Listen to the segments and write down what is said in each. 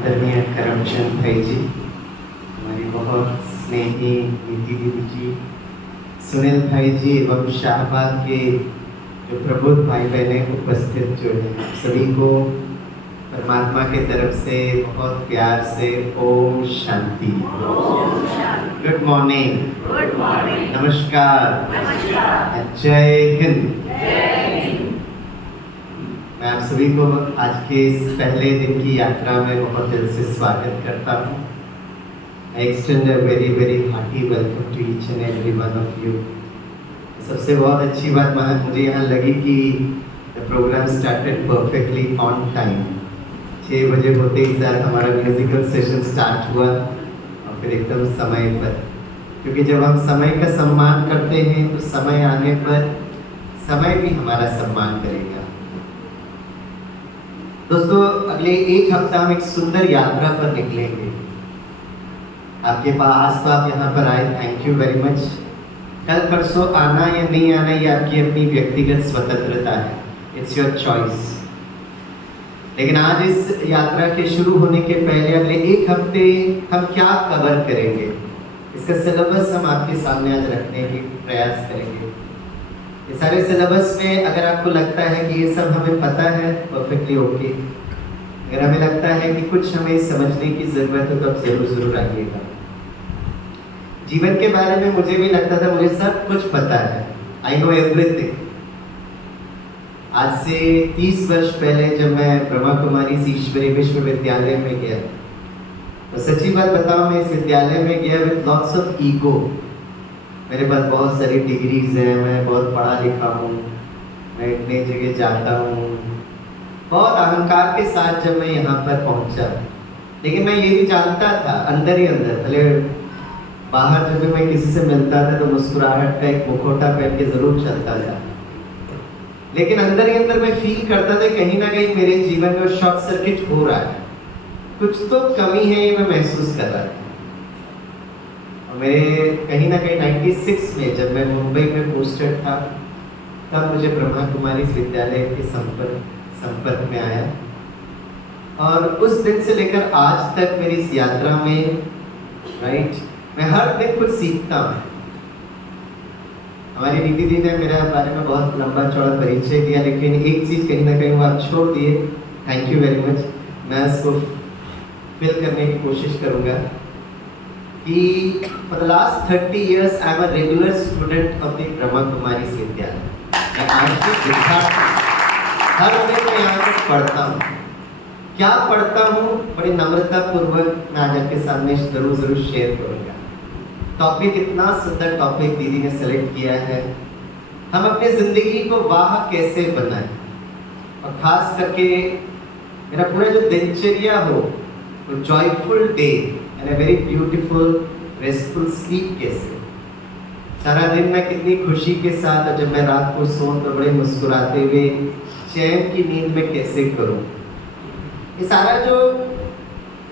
आदरणीय करमचंद भाई जी, हमारी बहुत स्नेही नीति दीदी जी, सुनील भाई जी एवं शाहबाद के जो प्रबुद्ध भाई बहने उपस्थित जो हैं, आप सभी को परमात्मा की तरफ से बहुत प्यार से ओम शांति। Good morning. Good morning. नमस्कार। नमस्कार। जय हिंद। जय हिंद। मैं आप सभी को आज के इस पहले दिन की यात्रा में बहुत दिल से स्वागत करता हूँ। I extend a very very hearty welcome to each and every one of you. सबसे बहुत अच्छी बात मुझे यहाँ लगी कि the program started perfectly on time. 6 बजे होते ही सर हमारा म्यूजिकल सेशन स्टार्ट हुआ और फिर एकदम समय पर, क्योंकि जब हम समय का सम्मान करते हैं तो समय आने पर समय भी हमारा सम्मान करेगा। दोस्तों, अगले एक हफ्ता हम एक सुंदर यात्रा पर निकलेंगे। आपके पास तो आप यहाँ पर आए, थैंक यू वेरी मच। कल परसों आना या नहीं आना ये आपकी अपनी व्यक्तिगत स्वतंत्रता है, इट्स योर चॉइस। लेकिन आज इस यात्रा के शुरू होने के पहले अगले एक हफ्ते हम क्या कवर करेंगे, इसका सिलेबस हम आपके सामने आज रखने की प्रयास करेंगे। ये सारे सिलेबस में अगर आपको लगता है कि ये सब हमें पता है, परफेक्टली ओके। अगर हमें लगता है कि कुछ हमें समझने की ज़रूरत है तो आप ज़रूर आइएगा। जीवन के बारे में मुझे भी लगता था मुझे सब कुछ पता है, आई नो एवरीथिंग। आज से 30 वर्ष पहले जब मैं ब्रह्मा कुमारी ईश्वरी विश्वविद्यालय में गया, तो सच्ची बात बताऊं, मैं इस विद्यालय में गया विद लॉट्स ऑफ ईगो। मेरे पास बहुत सारी डिग्रीज हैं, मैं बहुत पढ़ा लिखा हूँ, मैं इतने जगह जाता हूँ, बहुत अहंकार के साथ जब मैं यहाँ पर पहुँचा। लेकिन मैं ये भी जानता था अंदर ही अंदर, भले बाहर जब भी मैं किसी से मिलता था तो मुस्कुराहट का एक मुखौटा पहन के जरूर चलता था, लेकिन अंदर ही अंदर मैं फील करता था कहीं ना कहीं मेरे जीवन में शॉर्ट सर्किट हो रहा है, कुछ तो कमी है, ये मैं महसूस कर रहा था। और मेरे कहीं ना कहीं 96 में जब मैं मुंबई में पोस्टेड था, तब मुझे ब्रह्मा कुमारी विद्यालय के संपर्क में आया। और उस दिन से लेकर आज तक मेरी इस यात्रा में मैं हर दिन कुछ सीखता हूँ। हमारी नीति दी ने मेरे बारे में बहुत लंबा चौड़ा परिचय दिया, लेकिन एक चीज़ कहीं ना कहीं वो आप छोड़ दिए, थैंक यू वेरी मच। मैं उसको फिल करने की कोशिश करूँगा कि for the last 30 years I am a regular student of the Brahma Kumari Vidyalaya. हर दिन मैं यहाँ पर पढ़ता हूँ। क्या पढ़ता हूँ, बड़ी नम्रता पूर्वक मैं आज आपके सामने जरूर शेयर करूँगा। टॉपिक इतना सुंदर टॉपिक दीदी ने सेलेक्ट किया है, हम अपनी जिंदगी को वाह कैसे बनाएं, और खास करके मेरा पूरा जो दिनचर्या हो वो joyful day and a very beautiful restful sleep कैसे। सारा दिन मैं कितनी खुशी के साथ, और जब मैं रात को सोऊं तो बड़े मुस्कुराते हुए चैन की नींद में कैसे करूं। ये सारा जो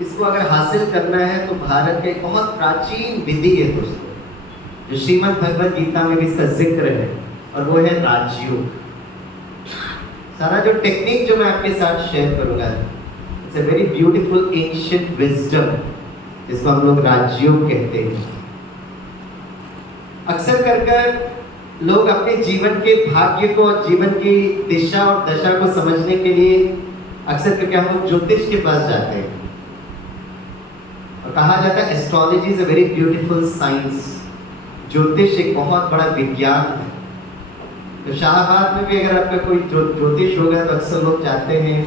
इसको अगर हासिल करना है तो भारत का एक बहुत प्राचीन विधि है दोस्तों, जो श्रीमद् भगवद गीता में भी इसका जिक्र है, और वो है राजयोग। सारा जो टेक्निक जो मैं आपके साथ शेयर करूंगा, it's a very beautiful ancient wisdom, जिसको हम लोग राजयोग कहते हैं। अक्सर कर लोग अपने जीवन के भाग्य को और जीवन की दिशा और दशा को समझने के लिए अक्सर करके हम लोग ज्योतिष के पास जाते हैं, और कहा जाता है astrology is a very beautiful science. ज्योतिष एक बहुत बड़ा विज्ञान है। तो शाहबाद में भी अगर आपका कोई ज्योतिष होगा तो अक्सर लोग जाते हैं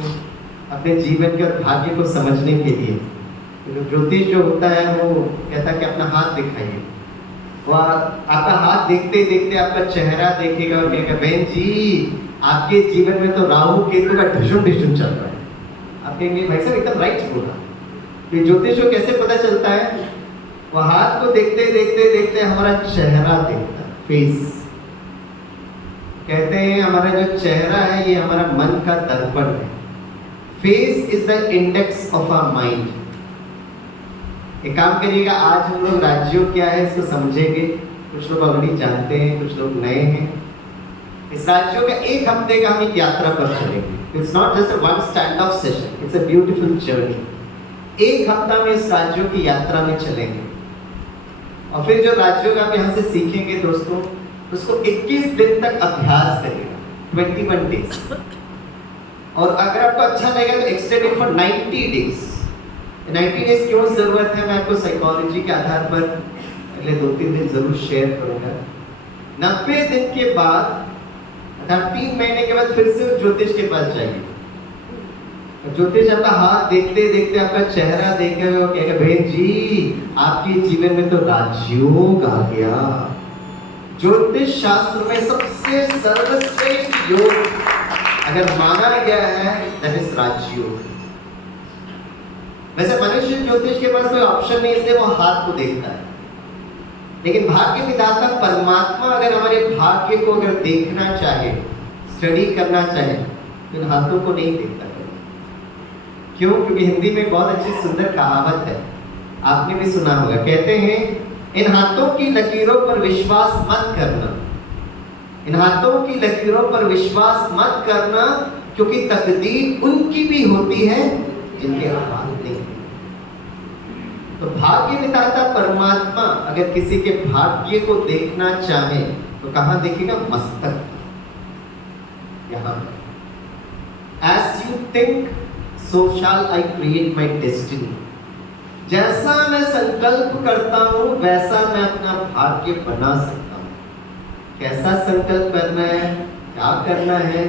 अपने जीवन के और भाग्य को समझने के लिए। तो ज्योतिष जो होता है वो कहता है कि अपना हाथ दिखाइए, वो आपका हाथ देखते देखते आपका चेहरा देखेगा और कहेगा बहन जी आपके जीवन में तो राहु केतु का ढिशुम चल रहा है। आप कहेंगे भाई साहब एकदम राइट बोला। ये ज्योतिष को कैसे पता चलता है, वो हाथ को देखते देखते देखते हमारा चेहरा देखता है, फेस। कहते हैं हमारा जो चेहरा है ये हमारा मन का दर्पण है। Face is the index of our mind. एक काम करिएगा, आज हम लोग राजयोग क्या है इसको समझेंगे। कुछ लोग ऑलरेडी जानते हैं, कुछ लोग नए हैं। इस राजयोग का एक हफ्ते का हम एक यात्रा पर चलेंगे। It's not just a one stand of session, it's a beautiful journey. एक हफ्ता में इस राज्यों की यात्रा में चलेंगे और फिर जो राज्यों का आप यहाँ से सीखेंगे दोस्तों, उसको 21 दिन तक अभ्यास करिएगा, 21 डेज। और अगर आपको अच्छा लगेगा तो एक्सटेंड फॉर 90 डेज। 90 डेज क्यों जरूरत है, मैं आपको साइकोलॉजी के आधार पर अगले 2-3 दिन जरूर शेयर करूंगा। 90 दिन के बाद अर्थात 3 महीने के बाद फिर से ज्योतिष के पास जाइए। ज्योतिष आपका हाथ देखते देखते आपका चेहरा देखे वो कहेगा, बहन जी आपके जीवन में तो राजयोग आ गया। ज्योतिष शास्त्र में सबसे सर्वश्रेष्ठ योग अगर माना गया है दैट इज राजयोग। वैसे मनुष्य ज्योतिष के पास कोई ऑप्शन नहीं, इसलिए वो हाथ को देखता है। लेकिन भाग्य विधाता परमात्मा अगर हमारे भाग्य को अगर देखना चाहे, स्टडी करना चाहे, तो इन हाथों को नहीं देखता। क्यों? क्योंकि हिंदी में बहुत अच्छी सुंदर कहावत है, आपने भी सुना होगा। कहते हैं, इन हाथों की लकीरों पर विश्वास मत करना, इन हाथों की लकीरों पर विश्वास मत करना, क्योंकि तकदीर उनकी भी होती है जिनके हाथ नहीं। तो भाग्य विधाता परमात्मा अगर किसी के भाग्य को देखना चाहे तो कहां देखेगा? मस्तक, यहां। As you think, so shall I create my destiny। जैसा मैं संकल्प करता हूं वैसा मैं अपना भाग्य बना सकता हूं। कैसा संकल्प करना है, क्या करना है,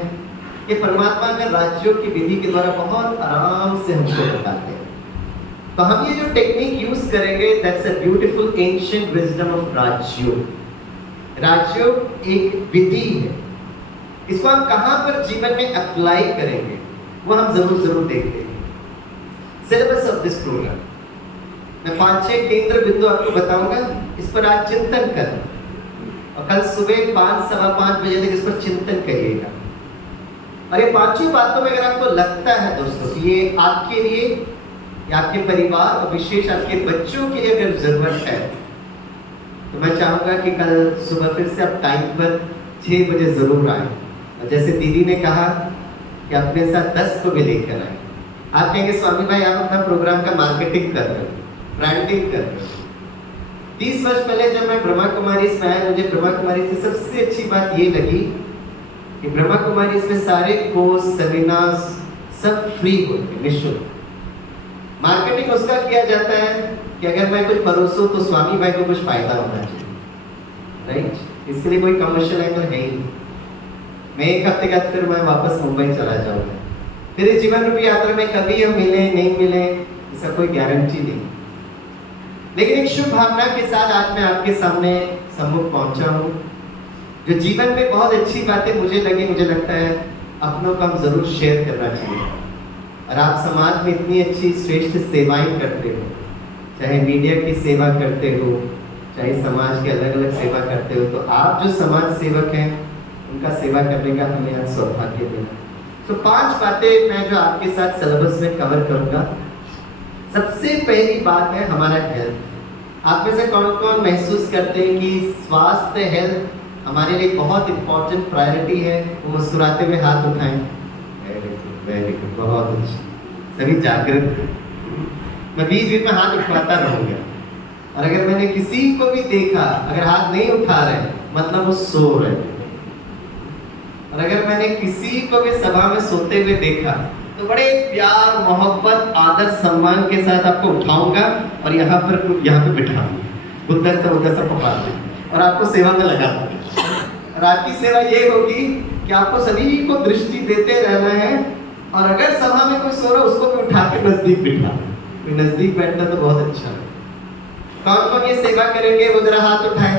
ये परमात्मा के राज्यों की विधि के द्वारा बहुत आराम से हमको बताते हैं। तो हम ये जो टेक्निक यूज करेंगे, that's a beautiful ancient wisdom of Rajyoga. Rajyoga एक विधि है, इसको हम कहां पर जीवन में अप्लाई करेंगे वो हम जरूर देखेंगे। सिलेबस ऑफ दिस प्रोग्राम मैं 5-6 केंद्र बिंदु आपको बताऊंगा, इस पर आज चिंतन करना और कल सुबह 5-5:15 बजे तक इस पर चिंतन करिएगा। और ये 5 बातों में अगर आपको लगता है दोस्तों ये आपके लिए या आपके परिवार और विशेष आपके बच्चों के लिए अगर जरूरत है, तो मैं चाहूंगा कि कल सुबह फिर से आप टाइम पर 6 बजे जरूर आए। और जैसे दीदी ने कहा कि अपने साथ 10 को भी लेकर आए। आप कहेंगे स्वामी भाई आप अपना प्रोग्राम का मार्केटिंग कर रहे हो, ब्रांडिंग कर रहे हो। 30 वर्ष पहले जब मैं ब्रह्मा कुमारी में आया, मुझे ब्रह्मा कुमारी से सबसे अच्छी बात ये लगी कि ब्रह्मा कुमारी में सारे कोर्स, सेमिनार्स सब फ्री होते, निःशुल्क। मार्केटिंग उसका किया जाता है कि अगर मैं कुछ परोसूं तो स्वामी भाई को कुछ फायदा होना चाहिए, राइट? इसके लिए कोई कमर्शियल एंगल है ही नहीं। मैं 1 हफ्ते के बाद फिर मैं वापस मुंबई चला जाऊंगा। फिर इस जीवन रूपी यात्रा में कभी हम मिले नहीं मिले इसका कोई गारंटी नहीं। लेकिन एक शुभ भावना के साथ आज मैं आपके सामने सम्मुख पहुंचा हूँ। जो जीवन में बहुत अच्छी बातें मुझे लगी, मुझे लगता है अपनों को हम जरूर शेयर करना चाहिए। और आप समाज में इतनी अच्छी श्रेष्ठ सेवाएं करते हो, चाहे मीडिया की सेवा करते हो, चाहे समाज के अलग अलग सेवा करते हो, तो आप जो समाज सेवक हैं उनका सेवा करने का हमें आज सौभाग्य मिला। तो 5 बातें मैं जो आपके साथ सिलेबस में कवर करूंगा। सबसे पहली बात है हमारा हेल्थ। आप में से कौन कौन महसूस करते हैं कि स्वास्थ्य, हेल्थ हमारे लिए बहुत इंपॉर्टेंट प्रायोरिटी है? वो मुस्कुराते हुए हाथ उठाएं। वेरी गुड, बहुत अच्छी, सभी जागृत। मैं बीच में हाथ उठाता रहूंगा और अगर मैंने किसी को भी देखा अगर हाथ नहीं उठा रहे मतलब वो सो रहे, और अगर मैंने किसी को भी सभा में सोते हुए देखा तो बड़े प्यार, मोहब्बत, आदर, सम्मान के साथ आपको उठाऊंगा और यहाँ पे बिठाऊंगा, उधर से पकड़ा और आपको सेवा में लगा दूंगा। और आपकी सेवा ये होगी कि आपको सभी को दृष्टि देते रहना है, और अगर सभा में कोई सो रहा है उसको भी उठा के नजदीक बिठा। कोई नजदीक बैठना तो बहुत अच्छा है। कौन कौन ये सेवा करेंगे वो जरा हाथ उठाए।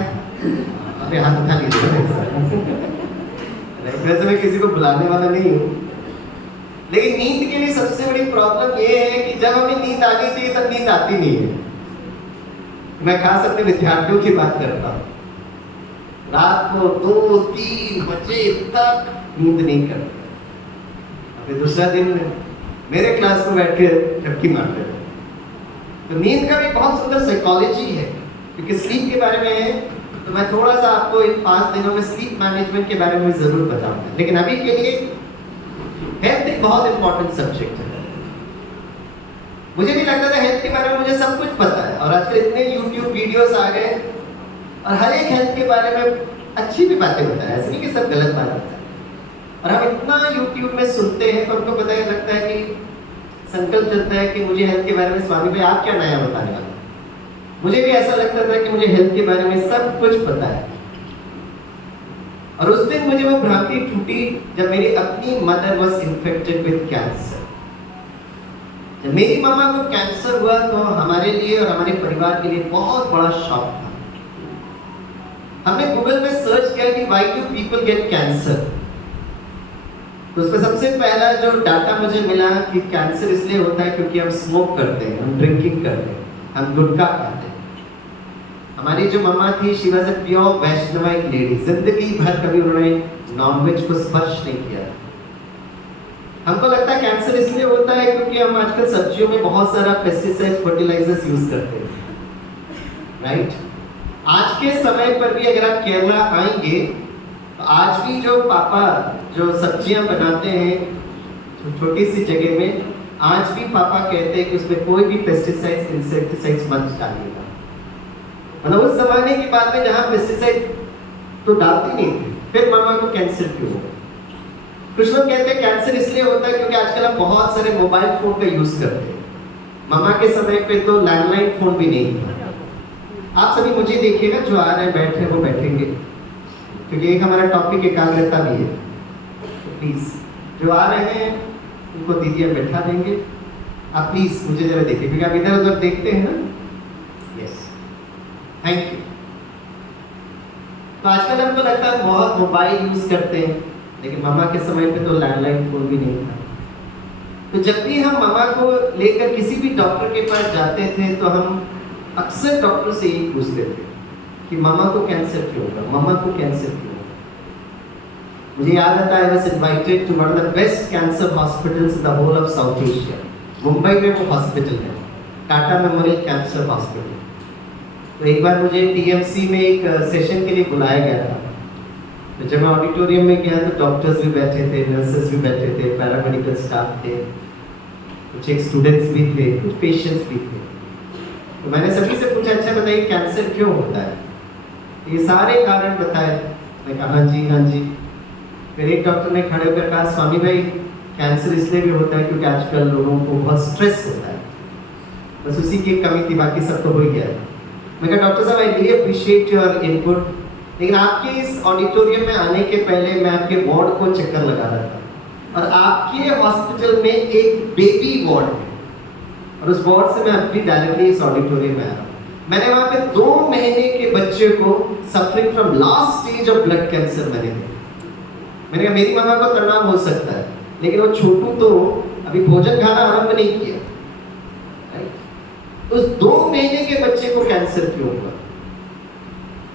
अरे हाथ उठा लीजिए। वैसे मैं किसी को बुलाने वाला नहीं हूँ, लेकिन नींद के लिए सबसे बड़ी प्रॉब्लम ये है कि जब हमें नींद आनी चाहिए तब नींद आती नहीं है। मैं खास अपने विद्यार्थियों की बात करता हूँ, रात को 2-3 बजे तक नींद नहीं करते, फिर दूसरा दिन मेरे क्लास में बैठ के झपकी मारते हैं। तो नींद का भी बहुत सुंदर साइकोलॉजी है, क्योंकि स्लीप के बारे में है, तो मैं थोड़ा सा आपको इन 5 दिनों में स्लीप मैनेजमेंट के बारे में जरूर बताऊंगा। लेकिन अभी के लिए हेल्थ एक बहुत इंपॉर्टेंट सब्जेक्ट है। मुझे भी लगता था हेल्थ के बारे में मुझे सब कुछ पता है, और आजकल इतने यूट्यूब वीडियोस आ गए और हर एक हेल्थ के बारे में अच्छी भी बातें बताएं, ऐसे नहीं कि सब गलत बात होता है। और हम इतना यूट्यूब में सुनते हैं तो हमको पता लगता है कि संकल्प चलता है कि मुझे हेल्थ के बारे में स्वामी भाई आप क्या नया बताने वाले। मुझे भी ऐसा लगता था कि मुझे हेल्थ के बारे में सब कुछ पता है, और उस दिन मुझे वो भ्रांति टूटी जब मेरी अपनी mother was infected with cancer. जब मेरी मामा को कैंसर हुआ तो हमारे लिए और हमारे परिवार के लिए बहुत बड़ा शॉक था। हमने गूगल पे सर्च किया कि why do people get cancer, तो उसमें सबसे पहला जो डाटा मुझे मिला कि कैंसर इसलिए होता है क्योंकि हम स्मोक करते हैं, हम ड्रिंकिंग करते हैं, हम गुटखा खाते हैं। हमारी जो मम्मा थी she was a pure Vaishnavite lady, जिंदगी भर कभी उन्होंने नॉनवेज को स्पर्श नहीं किया। हमको लगता है कैंसर इसलिए होता है क्योंकि हम आजकल सब्जियों में बहुत सारा पेस्टिसाइड फर्टिलाइजर्स यूज करते हैं, राइट। आज के समय पर भी अगर आप केरला आएंगे तो आज भी जो पापा जो सब्जियां बनाते हैं छोटी सी जगह में, आज भी पापा कहते हैं कि उसमें कोई भी पेस्टिसाइड्स इंसेक्टिसाइड्स मत डालिएगा। मतलब उस जमाने की बात में जहाँ पेस्टिसाइड तो डालते नहीं थे, फिर मामा को कैंसर क्यों हुआ। कुछ लोग कहते हैं कैंसर इसलिए होता है क्योंकि आजकल हम बहुत सारे मोबाइल फोन का यूज करते हैं। मामा के समय पे तो लैंडलाइन फोन भी नहीं था। आप सभी मुझे देखिएगा, जो आ रहे हैं बैठ रहे वो बैठेंगे, क्योंकि एक हमारा टॉपिक एकाग्रता भी है। तो प्लीज जो आ रहे हैं उनको दीदी हम बैठा देंगे। आप प्लीज मुझे जरा देखिए, क्योंकि आप इधर उधर देखते हैं ना। Yes, thank you. तो आजकल हमको लगता है बहुत मोबाइल यूज करते हैं, लेकिन मामा के समय पे तो लैंडलाइन फोन भी नहीं था। तो जब भी हम मामा को लेकर किसी भी डॉक्टर के पास जाते थे तो हम अक्सर डॉक्टर से यही पूछते थे कि मामा को कैंसर क्यों होगा, मामा को कैंसर क्यों होगा। मुझे याद आता है I was invited to one of the best cancer hospitals in the whole of South Asia. Mumbai में वो हॉस्पिटल है, टाटा मेमोरियल कैंसर हॉस्पिटल। तो एक बार मुझे टीएमसी में एक सेशन के लिए बुलाया गया था। तो जब मैं ऑडिटोरियम में गया तो डॉक्टर्स भी बैठे थे, नर्सेस भी बैठे थे, पैरामेडिकल स्टाफ थे, कुछ एक स्टूडेंट्स भी थे, कुछ पेशेंट्स भी थे। तो मैंने सभी से पूछा, अच्छा बताइए कैंसर क्यों होता है। ये सारे कारण बताए। मैं कहा हाँ जी हाँ जी। फिर एक डॉक्टर ने खड़े होकर कहा, स्वामी भाई कैंसर इसलिए भी होता है क्योंकि आजकल लोगों को बहुत स्ट्रेस होता है। बस उसी की एक कमी थी, बाकी सब तो हो ही गया। मैं कहा डॉक्टर साहब I really appreciate your input, लेकिन आपके इस ऑडिटोरियम में आने के पहले मैं आपके वार्ड को चक्कर लगा रहा था, और आपके हॉस्पिटल में एक बेबी वार्ड है, और उस वार्ड से मैं अभी डायरेक्टली इस ऑडिटोरियम में आया। मैंने वहाँ पे 2 महीने के बच्चे को suffering from last stage of blood cancer मैंने कहा मेरी मामा को तनाव हो सकता है, लेकिन वो छोटू तो अभी भोजन खाना आरंभ नहीं किया। उस 2 महीने के बच्चे को कैंसर क्यों हुआ।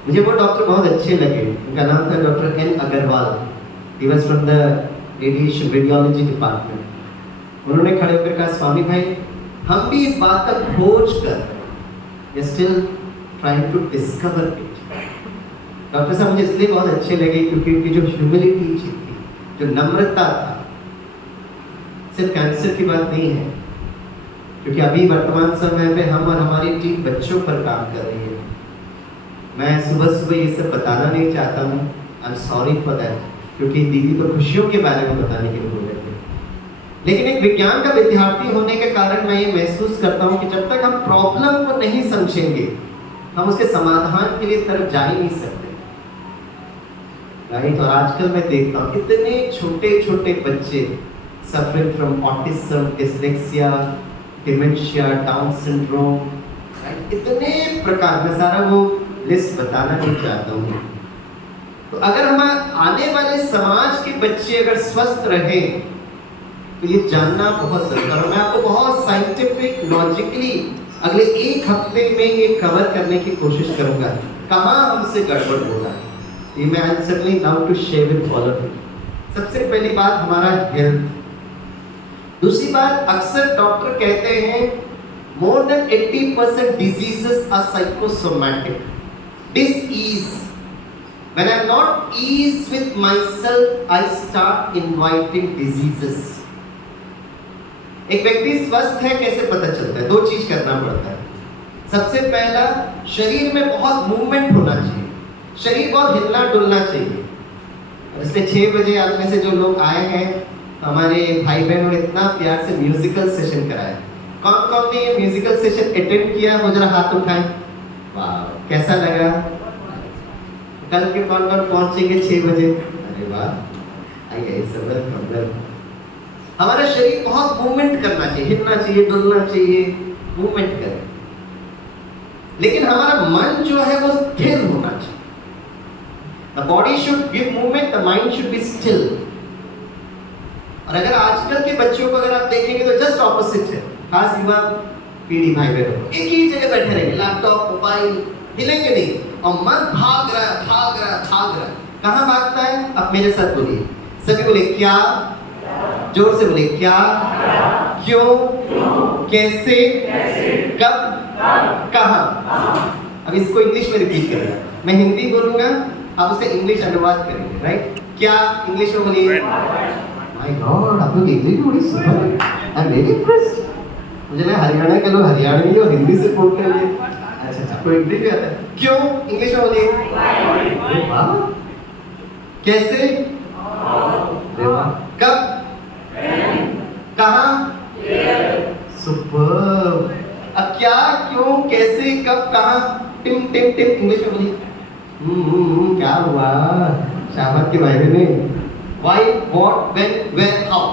मुझे वो डॉक्टर बहुत अच्छे लगे। उनका नाम था doctor N Agrawal. He was from the radiation radiology department. उन्होंने खड़े होकर कहा, स्वामी भाई हम भी इस बात का खोज कर रहे हैं, still trying to discover it. Doctor साहब मुझे इसलिए बहुत अच्छे लगे क्योंकि उनकी जो ह्यूमिलिटी थी, जो नम्रता था, सिर्फ कैंसर की बात नहीं है, क्योंकि अभी वर्तमान समय में हम और हमारी टीम बच्चों पर काम कर रही है। मैं सुबह सुबह ये सब बताना नहीं चाहता हूँ, I am sorry for that, क्योंकि दीदी तो खुशियों के बारे में बताने के लिए बोल रहे थे। लेकिन एक विज्ञान का विद्यार्थी होने के कारण मैं ये महसूस करता हूँ कि जब तक हम प्रॉब्लम को नहीं समझेंगे हम उसके समाधान के लिए तरफ जा ही नहीं सकते, राइट। और आजकल मैं देखता हूँ इतने छोटे छोटे बच्चे suffering from autism, dyslexia, dementia, down syndrome, right. इतने प्रकार, मैं सारा वो लिस्ट बताना नहीं चाहता हूँ। तो अगर हम आने वाले समाज के बच्चे अगर स्वस्थ रहें तो ये जानना बहुत जरूरी है। मैं आपको बहुत साइंटिफिक लॉजिकली अगले 1 हफ्ते में ये कवर करने की कोशिश करूंगा कहाँ हमसे गड़बड़ हो रहा है। ये मैं certainly now to share with all of you। सबसे पहली बात हमारा हेल्थ। दूसरी बात, अक्सर डॉक्टर कहते हैं more than 80% diseases are psychosomatic, disease। When I'm not ease with myself, I start inviting diseases। एक व्यक्ति स्वस्थ है कैसे पता चलता है? दो चीज करना पड़ता है। सबसे पहला, शरीर में बहुत मूवमेंट होना चाहिए, शरीर बहुत हिलना डुलना चाहिए। इसलिए 6 बजे आप में से जो लोग आए हैं, हमारे भाई बहनों ने इतना प्यार से म्यूजिकल सेशन कराया। कौन कौन ने ये म्यूजिकल सेशन अटेंड किया? वो जरा हाथ उठाएं। वाह, कैसा लगा? कल के कौन कौन पहुंचेंगे 6 बजे? अरे वाह, आइए सबर खबर। हमारा शरीर बहुत मूवमेंट करना चाहिए, हिलना चाहिए, डुलना चाहिए, मूवमेंट करें। लेकिन हमारा मन जो है वो स्थिर होना चाहिए। The body should give movement, the mind should be still. और अगर आजकल के बच्चों को अगर आप देखेंगे तो जस्ट ऑपोजिट है। खास युवा पीढ़ी भाई बहनों, एक ही जगह बैठे रहेंगे, लैपटॉप मोबाइल, हिलेंगे नहीं, और मन भाग रहा है, भाग रहा है, भाग रहा है। कहाँ भागता है? अब मेरे साथ बोलिए, सभी बोले क्या, जोर से बोले क्या, क्यों, कैसे, कब, कहाँ। अब इसको इंग्लिश में रिपीट करेंगे। मैं हिंदी बोलूंगा, आप उसका इंग्लिश अनुवाद करेंगे, राइट? क्या इंग्लिश में बोलिए। माय गॉड, आप लोग इंग्लिश में बड़ी सुपर है। I am very impressed. मुझे लगा हरियाणा के लोग हरियाणवी और हिंदी से बोलते होंगे। अच्छा, आपको इंग्लिश भी आता है? क्यों इंग्लिश में बोलिए। अरे वाह, कैसे, अरे वाह, कब, कहाँ, सुपर। अब क्या, क्यों, कैसे, कब, कहाँ, टिम टिम टिम इंग्लिश में बोलिए। क्या हुआ? शाबाश के भाई ने। Why, what, when, where, how।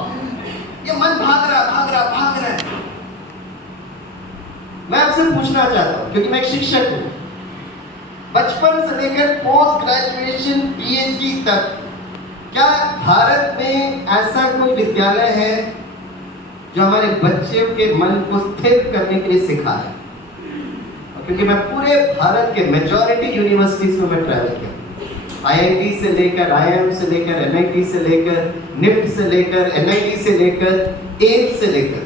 ये मन भाग रहा, भाग रहा, भाग रहा है। मैं आपसे पूछना चाहता हूँ, क्योंकि मैं एक शिक्षक हूँ, बचपन से लेकर पोस्ट ग्रेजुएशन पीएचडी तक, क्या भारत में ऐसा कोई विद्यालय है जो हमारे बच्चों के मन को स्थिर करने के लिए सिखाए? क्योंकि मैं पूरे भारत के मेजॉरिटी यूनिवर्सिटीज में मैं ट्रैवल किया, आईआईटी से लेकर, आईआईएम से लेकर, एनआईटी से लेकर, निफ्ट से लेकर, एनआईटी से लेकर, एम्स से लेकर।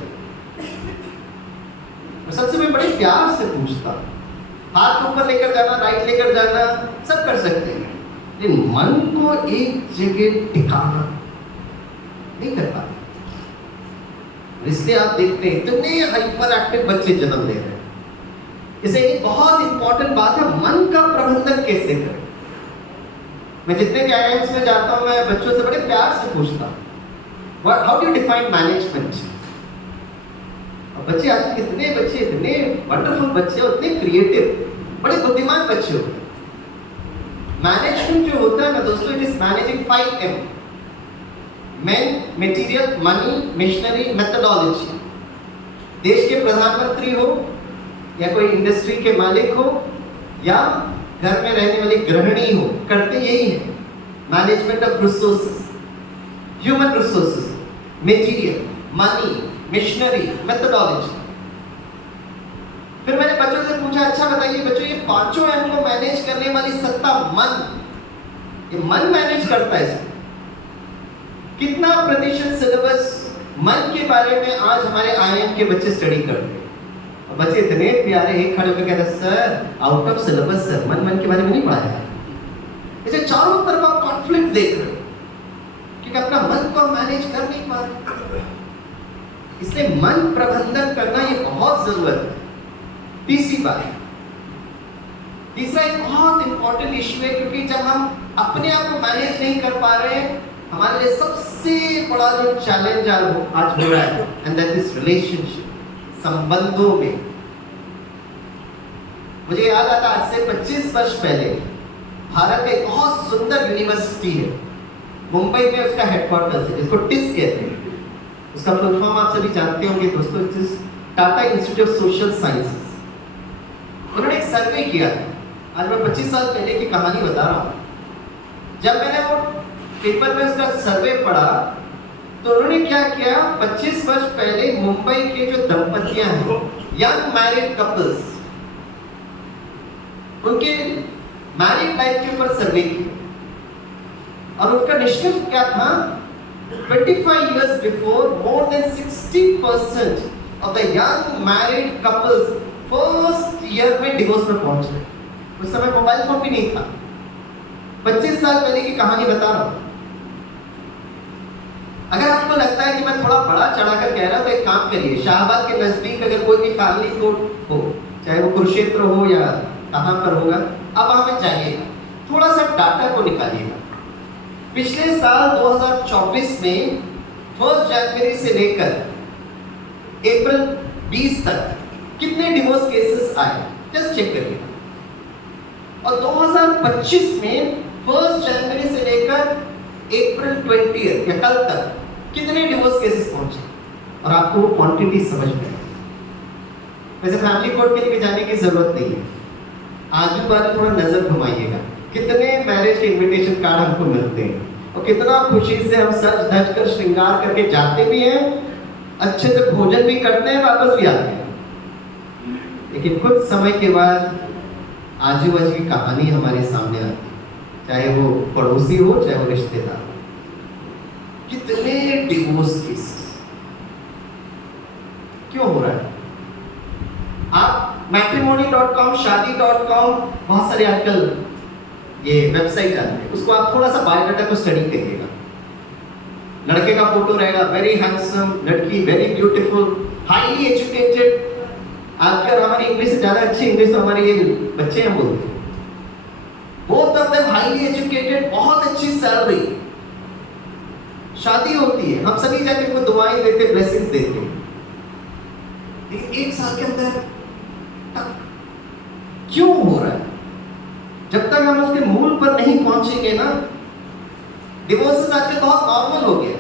सबसे मैं बड़े प्यार से पूछता हूँ, हाथ ऊपर लेकर जाना, राइट लेकर जाना, सब कर सकते हैं, लेकिन मन को एक जगह टिकाना नहीं कर पाते। इसलिए आप देखते हैं इतने हाइपर एक्टिव बच्चे जन्म ले रहे हैं। इसे एक बहुत इंपॉर्टेंट बात है, मन का प्रबंधन कैसे करें। मैं जितने भी आईआईएम्स में जाता हूँ, मैं बच्चों से बड़े प्यार से पूछता हूँ, how do you define management. बच्चे आज कितने बच्चे, इतने वंडरफुल बच्चे, इतने क्रिएटिव, बड़े बुद्धिमान बच्चे होते हैं। मैनेजमेंट जो होता है ना दोस्तों, it is managing 5M: man, material, money, missionary, methodology. देश के प्रधानमंत्री हो या कोई इंडस्ट्री के मालिक हो या घर में रहने वाली गृहिणी हो, करते यही है, management of resources, human resources, material, money, missionary, methodology. फिर मैंने बच्चों से पूछा, अच्छा बताइए बच्चों, ये 5M को मैनेज करने वाली सत्ता मन, ये मन मैनेज करता है इसको। कितना प्रतिशत सिलेबस मन के बारे में आज हमारे आईआईएम के बच्चे स्टडी करते हैं? बच्चे इतने प्यारे, एक खड़े होकर कहते हैं, sir out of syllabus sir, मन के बारे में नहीं पढ़ाया। इसे चारों तरफ आप कॉन्फ्लिक्ट देख रहे हो, क्योंकि अपना मन को मैनेज कर नहीं पा रहे। इसलिए मन प्रबंधन करना ये बहुत जरूरत है। तीसरी बात, तीसरा एक बहुत इंपॉर्टेंट इश्यू है, क्योंकि जब हम अपने आप को मैनेज नहीं कर पा रहे हैं, हमारे लिए सबसे बड़ा जो चैलेंज आज हो रहा है, एंड दैट इज रिलेशनशिप, संबंधों में। मुझे याद आता, आज से 25 वर्ष पहले भारत का एक बहुत सुंदर यूनिवर्सिटी है, मुंबई में उसका हेडक्वार्टर्स है, जिसको टिस कहते हैं। उसका फुल फॉर्म आप सभी जानते होंगे दोस्तों, Tata institute of social sciences. उन्होंने एक सर्वे किया था, आज मैं 25 साल पहले की कहानी बता रहा हूँ। जब मैंने वो पेपर में उसका सर्वे पढ़ा, तो उन्होंने क्या किया, 25 वर्ष पहले मुंबई के जो दंपतियां हैं, यंग मैरिड कपल्स, उनके मैरिड लाइफ के ऊपर सर्वे किया, और उनका निष्कर्ष क्या था, 25 years before, more than 60% of the young married couples first year में डिवोर्स में पहुंच गए। उस समय मोबाइल फोन भी नहीं था, 25 साल पहले की कहानी बता रहा हूं। अगर आपको लगता है कि मैं थोड़ा बड़ा चढ़ाकर कह रहा हूँ तो एक काम करिए, शाहबाद के नजदीक अगर कोई भी फैमिली कोर्ट हो, चाहे वो कुरुक्षेत्र हो या कहाँ पर होगा, अब वहां पे जाइएगा, थोड़ा सा डाटा को निकालिएगा। पिछले साल 2024 में 1 जनवरी से लेकर अप्रैल 20 तक कितने डिवोर्स केसेस आए, जस्ट चेक करिएगा। और 2025 में 1 जनवरी से लेकर अप्रैल 20 या कल तक कितने डिवोर्स केसेस पहुंचे, और आपको वो क्वांटिटी समझ में आए। वैसे फैमिली कोर्ट के लिए जाने की जरूरत नहीं है, आजू बाजू थोड़ा नजर घुमाइएगा, कितने मैरिज के इनविटेशन कार्ड हमको मिलते हैं और कितना खुशी से हम सज धज कर श्रृंगार करके जाते भी हैं, अच्छे से भोजन भी करते हैं, वापस भी आते हैं। लेकिन कुछ समय के बाद आजू बाजू की कहानी हमारे सामने आती है, चाहे वो पड़ोसी हो चाहे वो रिश्तेदार हो। कितने डिवोर्स केसेस क्यों हो रहा है? आप matrimony.com, शादी.com, बहुत सारे आजकल ये वेबसाइट आते हैं, उसको आप थोड़ा सा बायोडाटा को स्टडी करिएगा। लड़के का फोटो रहेगा, वेरी हैंडसम, लड़की वेरी ब्यूटीफुल, हाईली एजुकेटेड। आपके और हमारी इंग्लिश से ज्यादा अच्छी इंग्लिश तो हमारे ये बच्चे हैं बोलते हैं। Both of them highly educated, बहुत अच्छी सैलरी, शादी होती है, हम सभी जाके उनको दुआएं देते, ब्लेसिंग्स देते हैं। लेकिन 1 साल के अंदर क्यों हो रहा है? जब तक हम उसके मूल पर नहीं पहुंचेंगे ना, डिवोर्सेस आजकल बहुत नॉर्मल हो गया।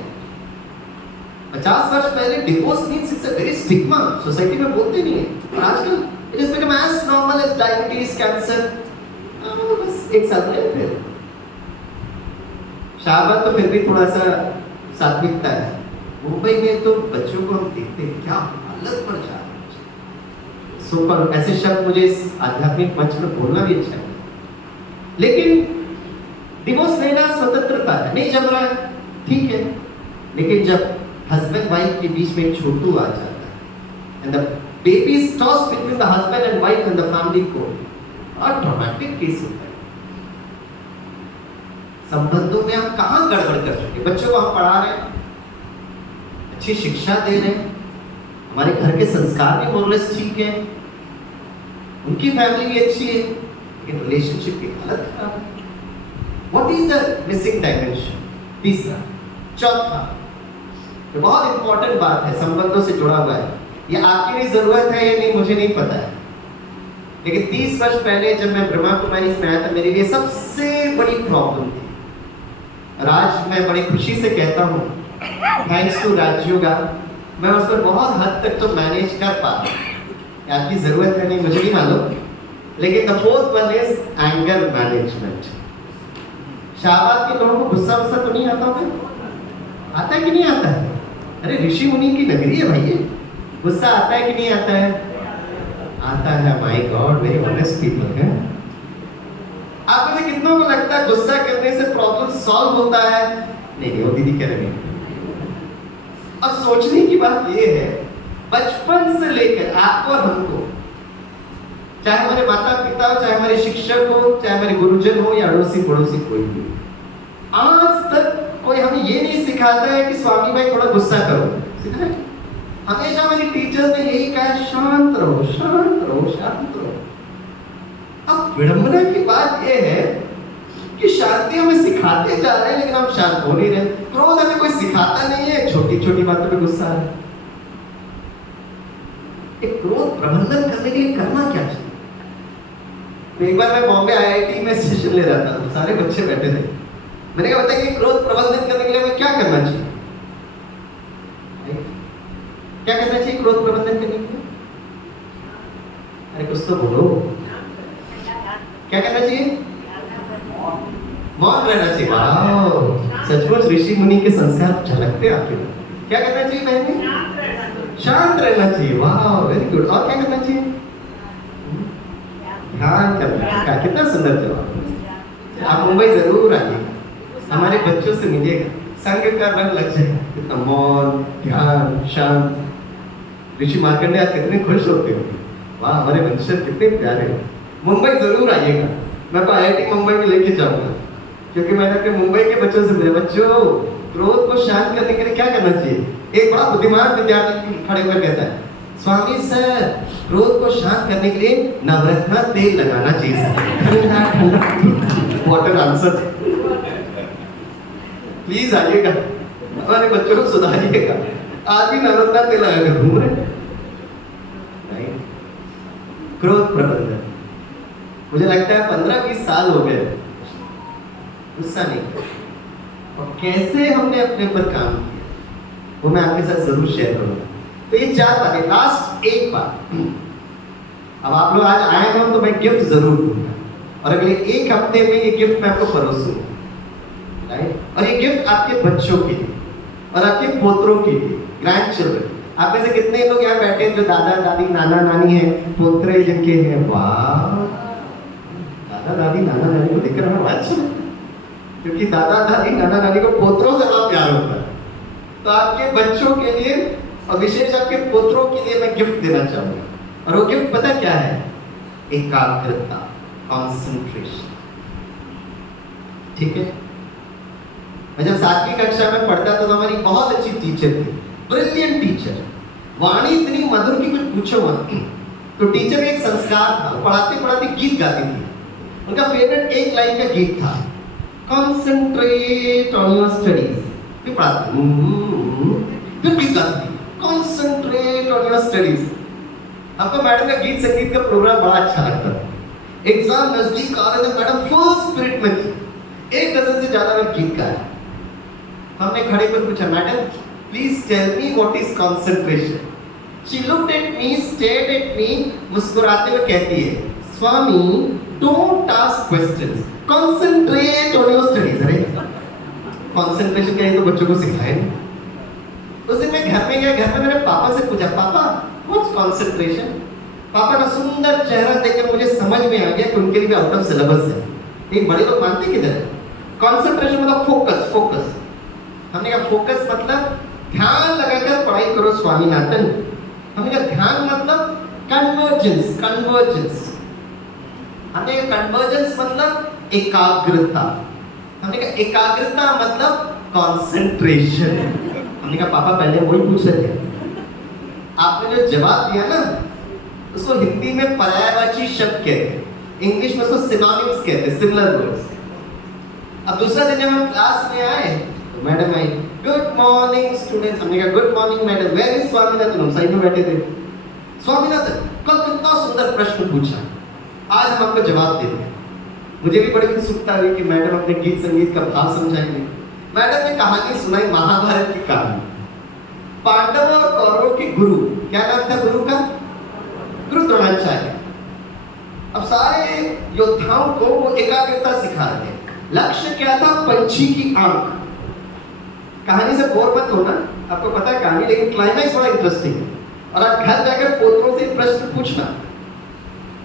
50 वर्ष पहले divorce means it's a very stigma, society में बोलते नहीं है, और आजकल it is become as normal as diabetes, cancer. बस 1 साल में फिर शाहबाद तो फिर भी थोड़ा सा सात्विकता है। मुंबई में तो बच्चों को हम देखते हैं क्या हालत पर जा रहे हैं। सुपर, ऐसे शब्द मुझे इस आध्यात्मिक मंच में बोलना भी अच्छा है। लेकिन डिवोर्स लेना स्वतंत्रता है, नहीं जम रहा है, ठीक है। लेकिन जब हस्बैंड वाइफ के बीच में छोटू आ जाता है and the baby is tossed between the husband and wife and the family court, और ड्रामेटिक केस होता है। संबंधों में हम कहां गड़बड़ कर चुके? बच्चों को हम पढ़ा रहे हैं, अच्छी शिक्षा दे रहे हैं, हमारे घर के संस्कार भी मोरलेस ठीक है, उनकी फैमिली भी अच्छी है, लेकिन रिलेशनशिप की हालत खराब है। What is the missing dimension? तीसरा, चौथा, तो बहुत इंपॉर्टेंट बात है, संबंधों से जुड़ा हुआ है। ये आपकी भी जरूरत है या नहीं मुझे नहीं पता है, लेकिन 30 वर्ष पहले जब मैं ब्रह्मा कुमारी में आया था, मेरे लिए सबसे बड़ी प्रॉब्लम थी। और आज मैं बड़ी खुशी से कहता हूँ, थैंक्स टू राजयोगा, मैं उस पर बहुत हद तक तो मैनेज कर पा रहा हूँ। आपकी जरूरत है नहीं मुझे नहीं मालूम, लेकिन the fourth one is anger management. Shahabad के लोगों को गुस्सा वुस्सा तो नहीं आता होगा? आता है कि नहीं आता है? अरे ऋषि मुनि की नगरी है भाई, ये गुस्सा आता है कि नहीं आता है? आता है। My God, very honest people है। आप में से कितनों को लगता है गुस्सा करने से प्रॉब्लम सॉल्व होता है? नहीं, वो दीदी कह रहे हैं। अब सोचने की बात ये है, बचपन से लेकर आपको और हमको, चाहे हमारे माता पिता हो, चाहे हमारे शिक्षक हो, चाहे हमारे गुरुजन हो या अड़ोसी पड़ोसी कोई भी, आज तक कोई हमें ये नहीं सिखाता है कि स्वामी भाई थोड़ा गुस्सा करो। सिखाया? हमेशा हमारी टीचर्स ने यही कहा, शांत रहो, शांत रहो, शांत रहो। अब विडंबना की बात यह है कि शांति हमें सिखाते जा रहे हैं, लेकिन हम शांत हो नहीं रहे। क्रोध हमें कोई सिखाता नहीं है, छोटी छोटी बातों पे गुस्सा आ रहा है। एक क्रोध प्रबंधन करने के लिए करना क्या चाहिए? तो एक बार मैं बॉम्बे आईआईटी में सेशन ले रहा था, तो सारे बच्चे बैठे थे। मैंने कहा बताइए कि क्रोध प्रबंधन करने के लिए हमें क्या करना चाहिए? क्या करना चाहिए क्रोध प्रबंधन करने के लिए? अरे कुछ तो बोलो, क्या करना चाहिए? मौन रहना चाहिए। वाह, सचमुच ऋषि मुनि के संस्कार झलकते आपके। क्या करना चाहिए बहन? शांत रहना चाहिए। वाह, वेरी गुड। और क्या करना चाहिए? ध्यान करना। कितना सुंदर जवाब। आप मुंबई जरूर आइए, हमारे बच्चों से मिलिएगा, संग का रंग लग जाएगा। कितना मौन, ध्यान, शांत। ऋषि मार्कंडे आज कितने खुश होते होंगे। वाह, हमारे वंशज कितने प्यारे हैं। मुंबई जरूर आइएगा, मैं तो आईआईटी मुंबई में लेके जाऊंगा, क्योंकि मैंने अपने मुंबई के बच्चों से मिले, बच्चों क्रोध को शांत करने के लिए क्या करना चाहिए? एक बड़ा बुद्धिमान विद्यार्थी खड़े होकर कहता है, स्वामी सर, क्रोध को शांत करने के लिए नवरत्ना तेल लगाना चाहिए सर। What answer. प्लीज आइएगा, हमारे बच्चों को सुधारिएगा। आज भी नवरत्ना तेल लगाकर घूम रहे। नहीं, क्रोध प्रबंधन मुझे लगता है 15-20 साल हो गए गुस्सा नहीं किया। और कैसे हमने अपने ऊपर काम किया वो मैं आपके साथ जरूर शेयर करूंगा। तो ये 4 बातें, लास्ट एक बात। अब आप लोग आज आए हो तो मैं गिफ्ट जरूर दूंगा और अगले 1 हफ्ते में ये गिफ्ट मैं आपको परोसूंगा, राइट? और ये गिफ्ट आपके बच्चों के लिए और आपके पोतरों के लिए, ग्रैंड चिल्ड्रन। आप में से कितने लोग यहाँ बैठे हैं जो दादा दादी नाना नानी हैं, पोतरे जिनके हैं? वाह, दादा दादी नाना नानी को देखकर हमें अच्छा, क्योंकि दादा दादी नाना नानी को पोतरों से बड़ा प्यार होता है। तो आपके बच्चों के लिए और विशेष आपके पोतरों के लिए मैं गिफ्ट देना चाहूंगा। और वो गिफ्ट पता क्या है? एकाग्रता, कॉन्सेंट्रेशन। ठीक है? मैं जब 7वीं कक्षा में पढ़ता था तो हमारी बहुत अच्छी टीचर थी, ब्रिलियंट टीचर। वाणी इतनी मधुर की कुछ पूछो मत। तो टीचर का एक संस्कार था, पढ़ाते पढ़ाते गीत गाती थी। उनका फेवरेट एक लाइन का गीत था, कॉन्सेंट्रेट ऑन योर स्टडीज। फिर पढ़ाते फिर गीत गाती थी, कॉन्सेंट्रेट ऑन योर स्टडीज। हमको मैडम का गीत संगीत का प्रोग्राम बड़ा अच्छा लगता था। एग्जाम नजदीक आ रहे थे, मैडम फुल स्पिरिट में थी, 1 डजन से ज्यादा में गीत गाया। हमने खड़े पर पूछा, madam please tell me what is concentration. She looked at me, stared at me, मुस्कुराते हुए कहती है, Swami don't ask questions, concentrate on your studies. अरे कंसंट्रेशन क्या है तो बच्चों को सिखाए। उस दिन मैं घर में गया, घर में मेरे पापा से पूछा, पापा व्हाट्स कंसंट्रेशन। पापा का सुंदर चेहरा देखकर मुझे समझ में आ गया कि उनके लिए आउट ऑफ सिलेबस है। लेकिन बड़े लोग मानते किधर है? कंसंट्रेशन मतलब फोकस, फोकस। हमने कहा फोकस मतलब ध्यान लगाकर पढ़ाई करो स्वामीनाथन। हमने कहा ध्यान मतलब कन्वर्जेंस, कन्वर्जेंस। हमने कहा कन्वर्जेंस मतलब एकाग्रता। हमने कहा एकाग्रता मतलब कंसंट्रेशन। हमने कहा पापा पहले वही पूछ रहे थे, आपने जो जवाब दिया ना उसको हिंदी में पर्यायवाची शब्द कहते हैं, इंग्लिश में उसको सिनोनिम्स कहते हैं, सिमिलर वर्ड्स। अब दूसरा दिन जब हम क्लास में आए तो मैडम आई, गुड मॉर्निंग स्टूडेंट्स। हमने कहा good morning madam, where is Swaminathan. हम साइड में बैठे थे। स्वामीनाथन कल कितना सुंदर प्रश्न पूछा, आज हम आपको जवाब देते हैं। मुझे भी बड़ी उत्सुकता हुई कि मैडम अपने गीत संगीत का भाव समझाएंगे। मैडम ने कहानी सुनाई, महाभारत की कहानी। पांडवों और कौरवों के गुरु, क्या नाम था गुरु का? गुरु द्रोणाचार्य। अब सारे योद्धाओं को वो एकाग्रता सिखा रहे थे। लक्ष्य क्या था? पंछी की आंख। कहानी से बोर मत होना, आपको पता है कहानी, लेकिन क्लाइमैक्स बड़ा इंटरेस्टिंग है। और आप घर जाकर पोतरों से प्रश्न पूछना,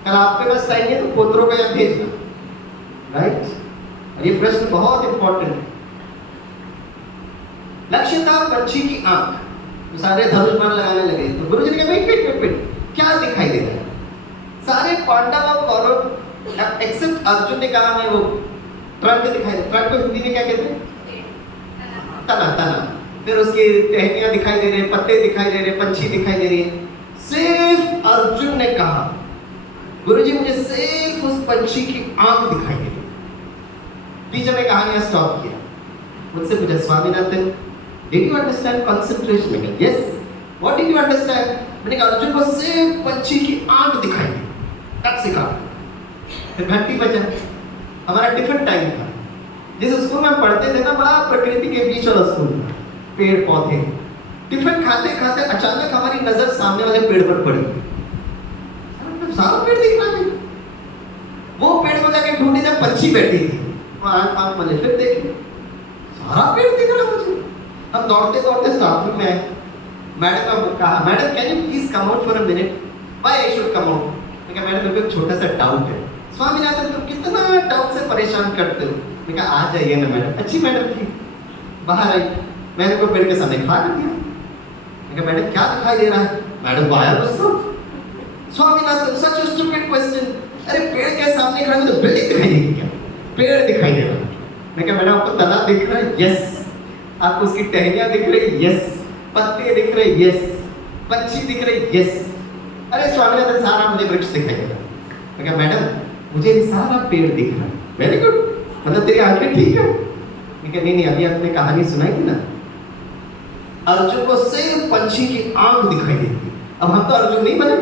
कल आपके पास टाइम है तो पोतरों को यहाँ भेजना, राइट? और ये प्रश्न बहुत इंपॉर्टेंट है। लक्ष्य था पंछी की आंख। तो सारे धनुष बाण लगाने लगे। तो गुरुजी ने कहा वेट वेट वेट वेट, क्या दिखाई दे रहा है? सारे पांडव और कौरव एक्सेप्ट अर्जुन ने कहा हमें वो ट्रंक दिखाई दे। ट्रंक को हिंदी में क्या कहते हैं? तना, तना। फिर उसकी टहनियां दिखाई दे रही है, पत्ते दिखाई दे रहे हैं, पंछी दिखाई दे रही है। सिर्फ अर्जुन ने कहा, गुरुजी मुझे सिर्फ उस पंछी की आंख दिखाई दे रही। टीचर ने कहानियां स्टॉप किया, मुझसे पूछा, Swaminathan did you understand concentration? मैंने कहा yes. What did you understand? मैंने कहा अर्जुन को सिर्फ पंछी की आंख दिखाई दी, तक सिखा। फिर घंटी बजा, हमारा टिफिन टाइम था। जिस स्कूल में हम पढ़ते थे ना, बड़ा प्रकृति के बीच वाला स्कूल था, पेड़ पौधे। टिफिन खाते खाते अचानक हमारी नजर सामने वाले पेड़ पर पड़ी। सारा पेड़ दिख रहा है। वो पेड़ को जाके ढूंढे जब पंछी बैठी थी, आंख आंख मले, फिर देखे सारा पेड़ दिख रहा मुझे। हम दौड़ते दौड़ते स्टाफ रूम में आए। मैडम ने कहा, madam can you please come out for a minute? Why I should come out? मैं कहा मैडम मेरे को एक छोटा सा डाउट है। स्वामीनाथन तुम कितना डाउट से परेशान करते हो। मैं कहा आ जाइए ना मैडम। अच्छी मैडम थी, बाहर आई, मैंने को पेड़ के सामने खड़ा कर दिया। मैं कहा मैडम क्या दिखाई दे रहा है? मैडम को आया गुस्सा, स्वामीनाथन सच अ स्टूपिड क्वेश्चन। अरे पेड़ के सामने खड़े हो तो बिल्डिंग दिखाई देगी क्या? पेड़ दिखाई दे रहा है। मैं कहा मैडम आपको तना दिख रहा है? यस। आपको उसकी टहनियां दिख रही, यस, पत्ते दिख रहे, यस, पक्षी दिख रहे, यस। अरे स्वामीनाथन सारा मुझे वृक्ष दिखाई दे रहा। मैं कहा मैडम मुझे ये सारा पेड़ दिख रहा है। वेरी गुड, मतलब तेरी आंखें ठीक है। मैं कहा नहीं अभी आपने कहानी सुनाई थी ना, अर्जुन को सिर्फ पंछी की आंख दिखाई देती। अब हम तो अर्जुन नहीं बने,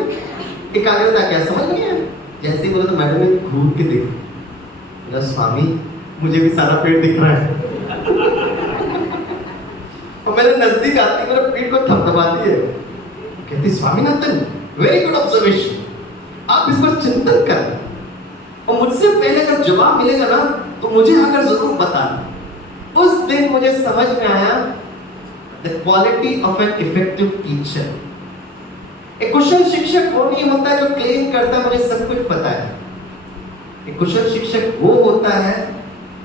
एकाग्रता क्या समझ नहीं है। जैसे बोला तो मैडम ने घूम के देखा, बोला स्वामी मुझे भी सारा पेड़ दिख रहा है। और मेरे नजदीक आती मेरे पेड़ को थपथपाती है, कहती स्वामीनाथन वेरी गुड ऑब्जर्वेशन, आप इस पर चिंतन कर और मुझसे पहले अगर जवाब मिलेगा ना तो मुझे आकर जरूर बताना। उस दिन मुझे समझ में आया the quality of an effective teacher. एक कुशल शिक्षक वो नहीं होता है जो क्लेम करता है मुझे सब कुछ पता है। एक कुशल शिक्षक वो होता है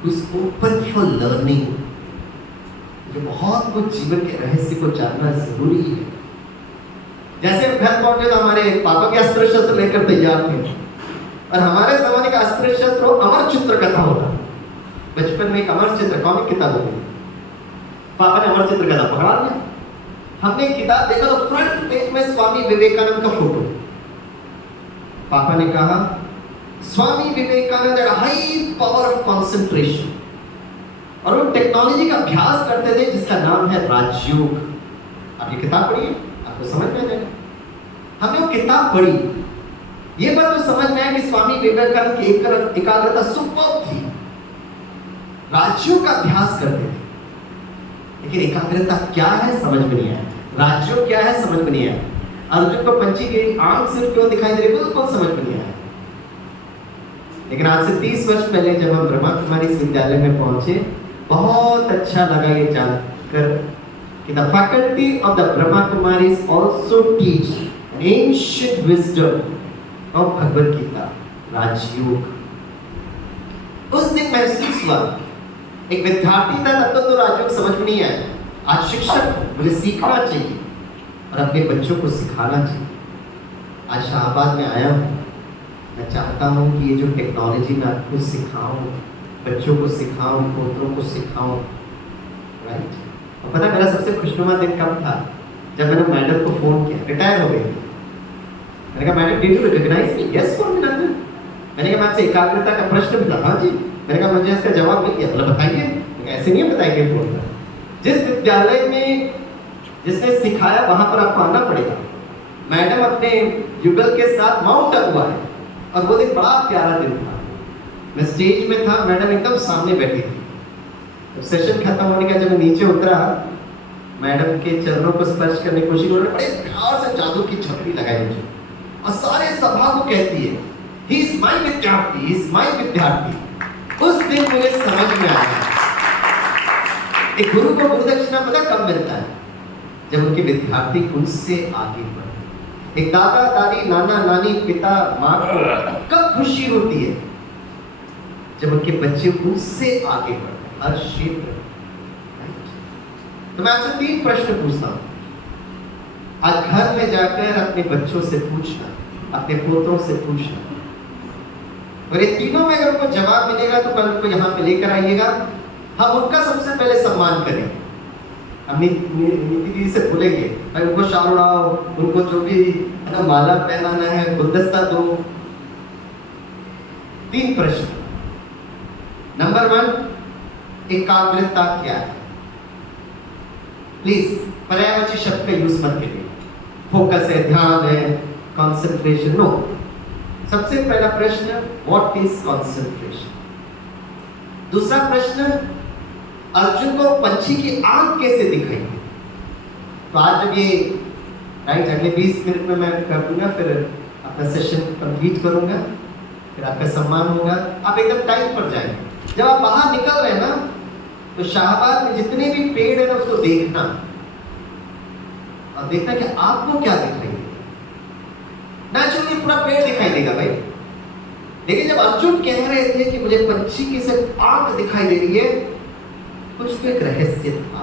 who is open for learning, जो बहुत कुछ जीवन के रहस्य को जानना जरूरी है। जैसे घर पहुंचे तो हमारे पापा के अस्त्र शस्त्र लेकर तैयार थे, और हमारे जमाने का अस्त्र शस्त्र अमर चित्र कथा होता। बचपन में एक अमर चित्र कॉमिक किताब होती, पापा ने अमर चित्र कथा पकड़ा लिया। हमने किताब देखा तो फ्रंट पेज में स्वामी विवेकानंद का फोटो। पापा ने कहा Swami Vivekananda high power of concentration, और वो टेक्नोलॉजी का अभ्यास करते थे जिसका नाम है राजयोग। आप ये किताब पढ़िए, आपको समझ में आ जाएगा। हमने वो किताब पढ़ी, ये बात तो समझ में आया कि स्वामी विवेकानंद की एकाग्रता सुपर थी, राजयोग का अभ्यास करते थे। लेकिन एकाग्रता क्या है समझ में नहीं आया, राजयोग क्या है समझ में नहीं आया। अर्जुन को पंछी की आंख सिर्फ क्यों दिखाई दे रही बिल्कुल समझ में नहीं आया। लेकिन आज से 30 वर्ष पहले जब हम ब्रह्मा कुमारी विद्यालय में पहुंचे, बहुत अच्छा लगा ये जानकर कि the faculty of the Brahma Kumaris also teach ancient wisdom of Bhagavad Gita, Rajyoga. उस दिन महसूस हुआ एक विद्यार्थी था तब तो राजयोग समझ में नहीं आया। आज शिक्षक मुझे सीखना चाहिए और अपने बच्चों को सिखाना चाहिए। आज शाहबाद में आया हूँ, मैं चाहता हूँ कि ये जो टेक्नोलॉजी मैं आपको सिखाऊं, बच्चों को सिखाऊं, पोतरों को सिखाऊं, राइट। और पता मेरा सबसे खुशनुमा दिन कब था, जब मैंने मैडम को फोन किया, रिटायर हो गई। मैंने कहा madam did you recognize me? Yes Swaminathan. मैंने कहा मैं आपसे एकाग्रता का प्रश्न भी था। हाँ जी। मैंने कहा मुझे इसका जवाब मिल गया। बोला बताइए। ऐसे नहीं बताएंगे फोन पर, जिस विद्यालय में जिसने सिखाया वहां पर आपको आना पड़ेगा। मैडम अपने युगल के साथ माउंट आबू है, और वो दिन बड़ा प्यारा दिन था। मैं स्टेज में था, मैडम एकदम सामने बैठी थी। जब सेशन खत्म होने का जब मैं नीचे उतरा, मैडम के चरणों को स्पर्श करने की कोशिश की, उन्होंने बड़े प्यार से जादू की छपरी लगाई मुझे, और सारे सभा को कहती है ही इज माय विद्यार्थी, ही इज माय विद्यार्थी। उस दिन मुझे समझ में आया एक गुरु को गुरु दक्षिणा पता कब मिलता है? जब उनके विद्यार्थी उनसे आगे बढ़े। एक दादा दादी नाना नानी पिता माँ को कब खुशी होती है? जब उनके बच्चे उनसे आगे बढ़े हर क्षेत्र। तो मैं आपसे 3 प्रश्न पूछता हूँ। आज घर में जाकर अपने बच्चों से पूछना, अपने पोतों से पूछना, और ये तीनों में अगर उनको जवाब मिलेगा तो कल उनको यहाँ पे लेकर आइएगा। हम उनका सबसे पहले सम्मान करें। हम नीति जी से बोलेंगे भाई उनको शाल उड़ाओ, उनको जो भी है ना माला पहनाना है, गुलदस्ता दो। 3 प्रश्न। नंबर 1, एकाग्रता क्या है? प्लीज पर्यायवाची शब्द का यूज मत करिए। फोकस है, ध्यान है, कंसंट्रेशन, नो। सबसे पहला प्रश्न, व्हाट इज कंसंट्रेशन? दूसरा प्रश्न, अर्जुन को पंछी की आंख कैसे दिखाई? तो आज जब ये राइट अगले 20 मिनट में मैं कर दूंगा, फिर अपना सेशन कंप्लीट करूंगा, फिर आपका सम्मान होगा, आप एकदम टाइम पर जाएंगे। जब आप बाहर निकल रहे हैं ना, तो शाहबाद में जितने भी पेड़ है ना उसको देखना, और देखना कि आपको क्या दिख रही है। नेचुरली पूरा पेड़ दिखाई देगा भाई, लेकिन जब अर्जुन कह रहे थे कि मुझे पंछी की सिर्फ आंख दिखाई दे रही है, कुछ तो एक रहस्य था।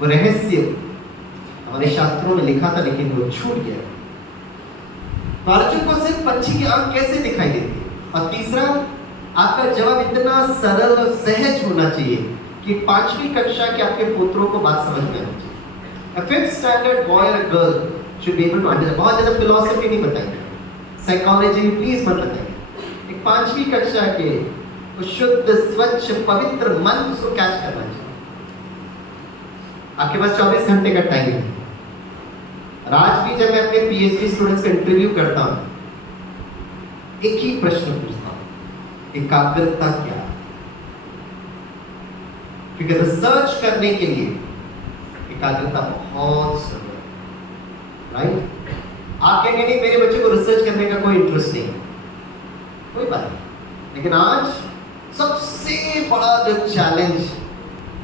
वो रहस्य हमारे शास्त्रों में लिखा था, लेकिन वो छूट गया। तो अर्जुन को सिर्फ पंछी की आंख कैसे दिखाई देती है? और तीसरा, आपका जवाब इतना सरल और सहज होना चाहिए कि कि 5वीं कक्षा के आपके पुत्रों को बात समझ में आनी चाहिए। A 5th standard boy or a girl should be able to understand। बहुत ज़्यादा फिलोसफी नहीं बताएंगे, साइकोलॉजी प्लीज मत बताएंगे। एक 5वीं कक्षा के शुद्ध स्वच्छ पवित्र मन उसको कैच करना चाहिए। आपके पास 24 घंटे का टाइम है। और आज भी जब मैं अपने पीएचडी स्टूडेंट्स का इंटरव्यू करता हूं, एक ही प्रश्न पूछता हूं, एकाग्रता क्या है? क्योंकि रिसर्च करने के लिए एकाग्रता बहुत जरूरी है, राइट? आप कहेंगे नहीं मेरे बच्चे को रिसर्च करने का कोई इंटरेस्ट नहीं है, कोई बात नहीं। लेकिन आज सबसे बड़ा जो चैलेंज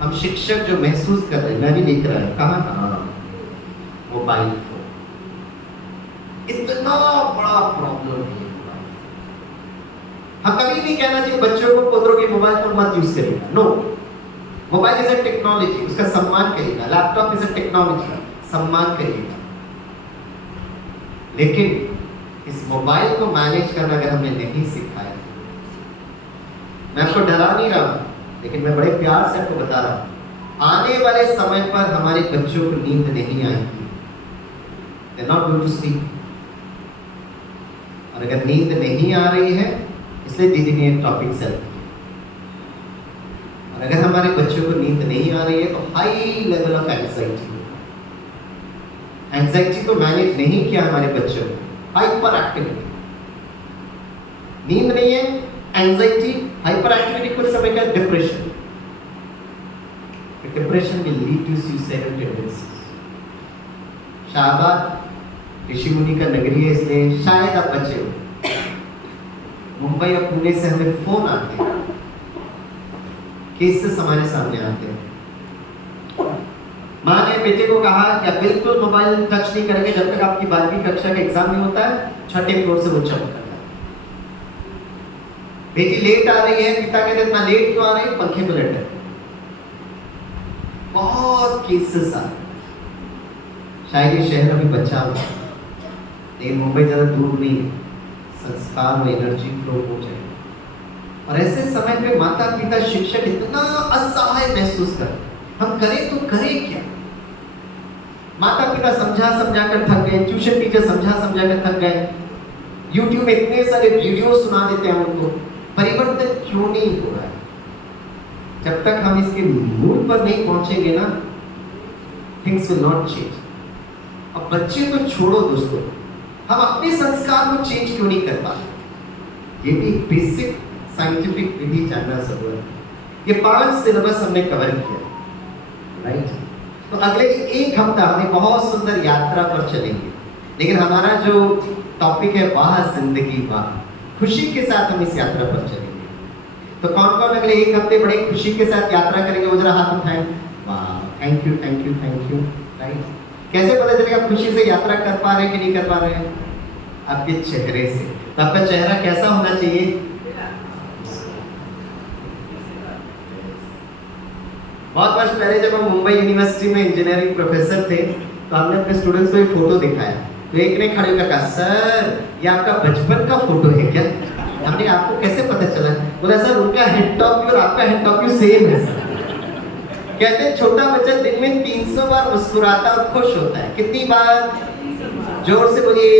हम शिक्षक जो महसूस कर रहे हैं, मैं भी देख रहा है, कहाँ मोबाइल फोन इतना बड़ा प्रॉब्लम है। हम कभी नहीं कहना चाहिए बच्चों को पुत्रों के मोबाइल फोन मत यूज करिएगा, no. Mobile is a technology, उसका सम्मान करिएगा। लैपटॉप इज अ टेक्नोलॉजी, सम्मान करिएगा। लेकिन इस मोबाइल को मैनेज करना अगर हमने नहीं सिखाया, मैं आपको डरा नहीं रहा हूं, लेकिन मैं बड़े प्यार से आपको बता रहा हूं, आने वाले समय पर हमारे बच्चों को नींद नहीं आएगी। They're not going to sleep। और अगर नींद नहीं आ रही है, इसलिए दीदी ने टॉपिक सेलेक्ट किया। और अगर हमारे बच्चों को नींद नहीं आ रही है तो हाई लेवल ऑफ एंजाइटी को मैनेज नहीं किया हमारे बच्चों ने, हाइपर एक्टिविटी। नींद नहीं है, एंजाइटी, हाइपर एक्टिविटी, कुछ समय का depression. Depression will lead to suicidal tendencies. Shahabad ऋषि मुनि का नगरी है, इसलिए शायद आप बचे हो। मुंबई और पुणे से हमें फोन आते हैं, केसेस हमारे सामने आते हैं। माँ ने बेटे को कहा कि आप बिल्कुल मोबाइल टच नहीं करेंगे जब तक आपकी 12वीं कक्षा का एग्जाम नहीं होता है। 6ठे फ्लोर से वो जंप करता है। बेटी लेट आ रही है, पिता कहते इतना लेट क्यों आ रही है? पंखे में लेटे। बहुत केसेस आ रहे। शायद ये शहर अभी बचा हुआ है, लेकिन मुंबई ज्यादा दूर नहीं है। संस्कार और एनर्जी फ्लो हो जाए। और ऐसे समय पे माता पिता शिक्षक इतना असहाय महसूस करते, हम करें तो करें क्या? माता पिता समझा समझा कर थक गए, ट्यूशन टीचर समझा समझा कर थक गए, यूट्यूब में इतने सारे वीडियो सुना देते हैं उनको, परिवर्तन क्यों नहीं हो रहा है? जब तक हम इसके मूल पर नहीं पहुंचेंगे ना, थिंग्स विल नॉट चेंज। अब बच्चे तो छोड़ो दोस्तों, हम अपने संस्कार को चेंज क्यों नहीं कर पाते? ये भी बेसिक साइंटिफिक विधि जानना जरूरी है। ये 5 सिलेबस हमने कवर किया, राइट? तो अगले 1 हफ्ता हम एक बहुत सुंदर यात्रा पर चलेंगे, लेकिन हमारा जो टॉपिक है वाह जिंदगी वाह, खुशी के साथ हम इस यात्रा पर चलेंगे। तो कौन कौन अगले 1 हफ्ते बड़े खुशी के साथ यात्रा करेंगे? वो जरा हाथ उठाएं। वाह, thank you thank you thank you, right? कैसे पता चलेगा खुशी से यात्रा कर पा रहे हैं कि नहीं कर पा रहे हैं? आपके चेहरे से। तो आपका चेहरा कैसा होना चाहिए? बहुत वर्ष पहले जब हम मुंबई यूनिवर्सिटी में इंजीनियरिंग प्रोफेसर थे, तो हमने अपने स्टूडेंट्स को एक फोटो दिखाया। तो एक ने खड़े होकर कहा, सर ये आपका बचपन का फोटो है क्या? हमने आपको कैसे पता चला? बोला सर उनका हेड टॉप व्यू और आपका हेड टॉप व्यू सेम है सर। कहते हैं छोटा बच्चा दिन में 300 बार मुस्कुराता और खुश होता है। कितनी बार? जोर से बोलिए।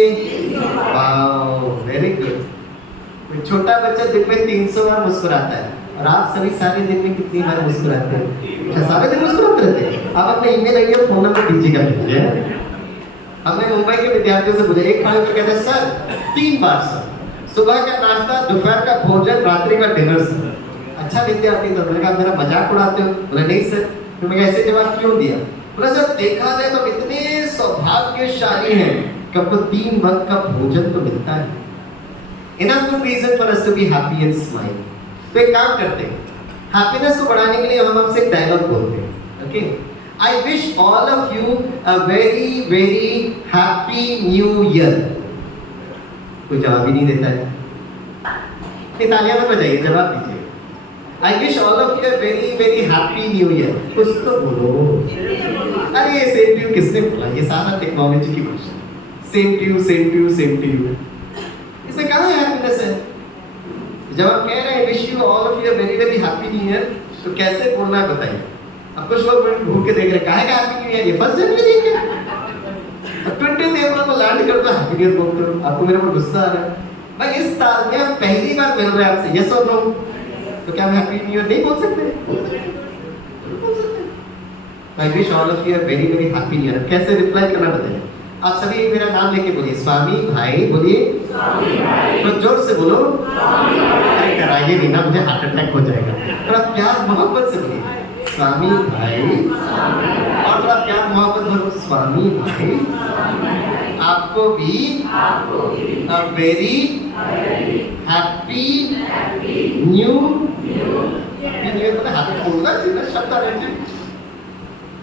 Wow, very good. छोटा बच्चा दिन में 300 बार मुस्कुराता है, और आप सभी सारे दिन में कितनी बार मुस्कुराते हैं? अच्छा, सारे दिन मुस्कुराते रहते हैं। आप अपने ईमेल आईडी और फोन नंबर दीजिएगा मुझे। हमने मुंबई के विद्यार्थियों से पूछा, एक खड़े होकर कहते हैं सर 3 बार सर, सुबह का नाश्ता, दोपहर का भोजन, रात्रि का डिनर सर। अच्छा विद्यार्थी, तो मैंने कहा मेरा मजाक उड़ाते हो? बोला नहीं सर। तो मैं ऐसे जवाब क्यों दिया? बोला सर देखा जाए तो इतने सौभाग्यशाली हैं कि आपको 3 वक्त का भोजन तो मिलता है। Enough good reason for us to be happy and smile। तो एक काम करते हैं, हैप्पीनेस को बढ़ाने के लिए हम आपसे एक डायलॉग बोलते हैं, okay? I wish all of you a very very happy new year. कोई जवाब ही नहीं देता है। तालियां में बजाइए, जवाब दीजिए। आई wish all of you a very very happy new year. कुछ तो बोलो। अरे ये सेम टू यू किसने बोला? ये सारा टेक्नोलॉजी की भाषा। Same to you, same to you, same to you, इसमें कहाँ हैप्पीनेस है? जब हम कह रहे हैं wish you all of you a very very happy new year, तो कैसे बोलना है बताइए। अब कुछ लोग घूम के देख रहे काहे का हैप्पी न्यू ईयर, ये फर्स्ट जनवरी है क्या? 20 अप्रैल को लैंड कर दो हैप्पी न्यू ईयर बोलते हो, आपको मेरे पर गुस्सा आ रहा है। भाई इस साल में हम पहली बार मिल रहे हैं आपसे, यस और नो, तो क्या हम हैप्पी न्यू ईयर नहीं बोल सकते? बोल सकते। I wish all of you are very very happy new year. कैसे रिप्लाई करना बताइए। आप सभी मेरा नाम लेके बोलिए, स्वामी भाई बोलिए, तो जोर से बोलो, अरे कराइए नहीं ना, मुझे हार्ट अटैक हो जाएगा। थोड़ा प्यार मोहब्बत से बोलिए, स्वामी भाई, और थोड़ा प्यार मोहब्बत बोलो, स्वामी भाई आपको भी a very happy new year. Happy बोलना चाहिए ना, शब्द आना चाहिए।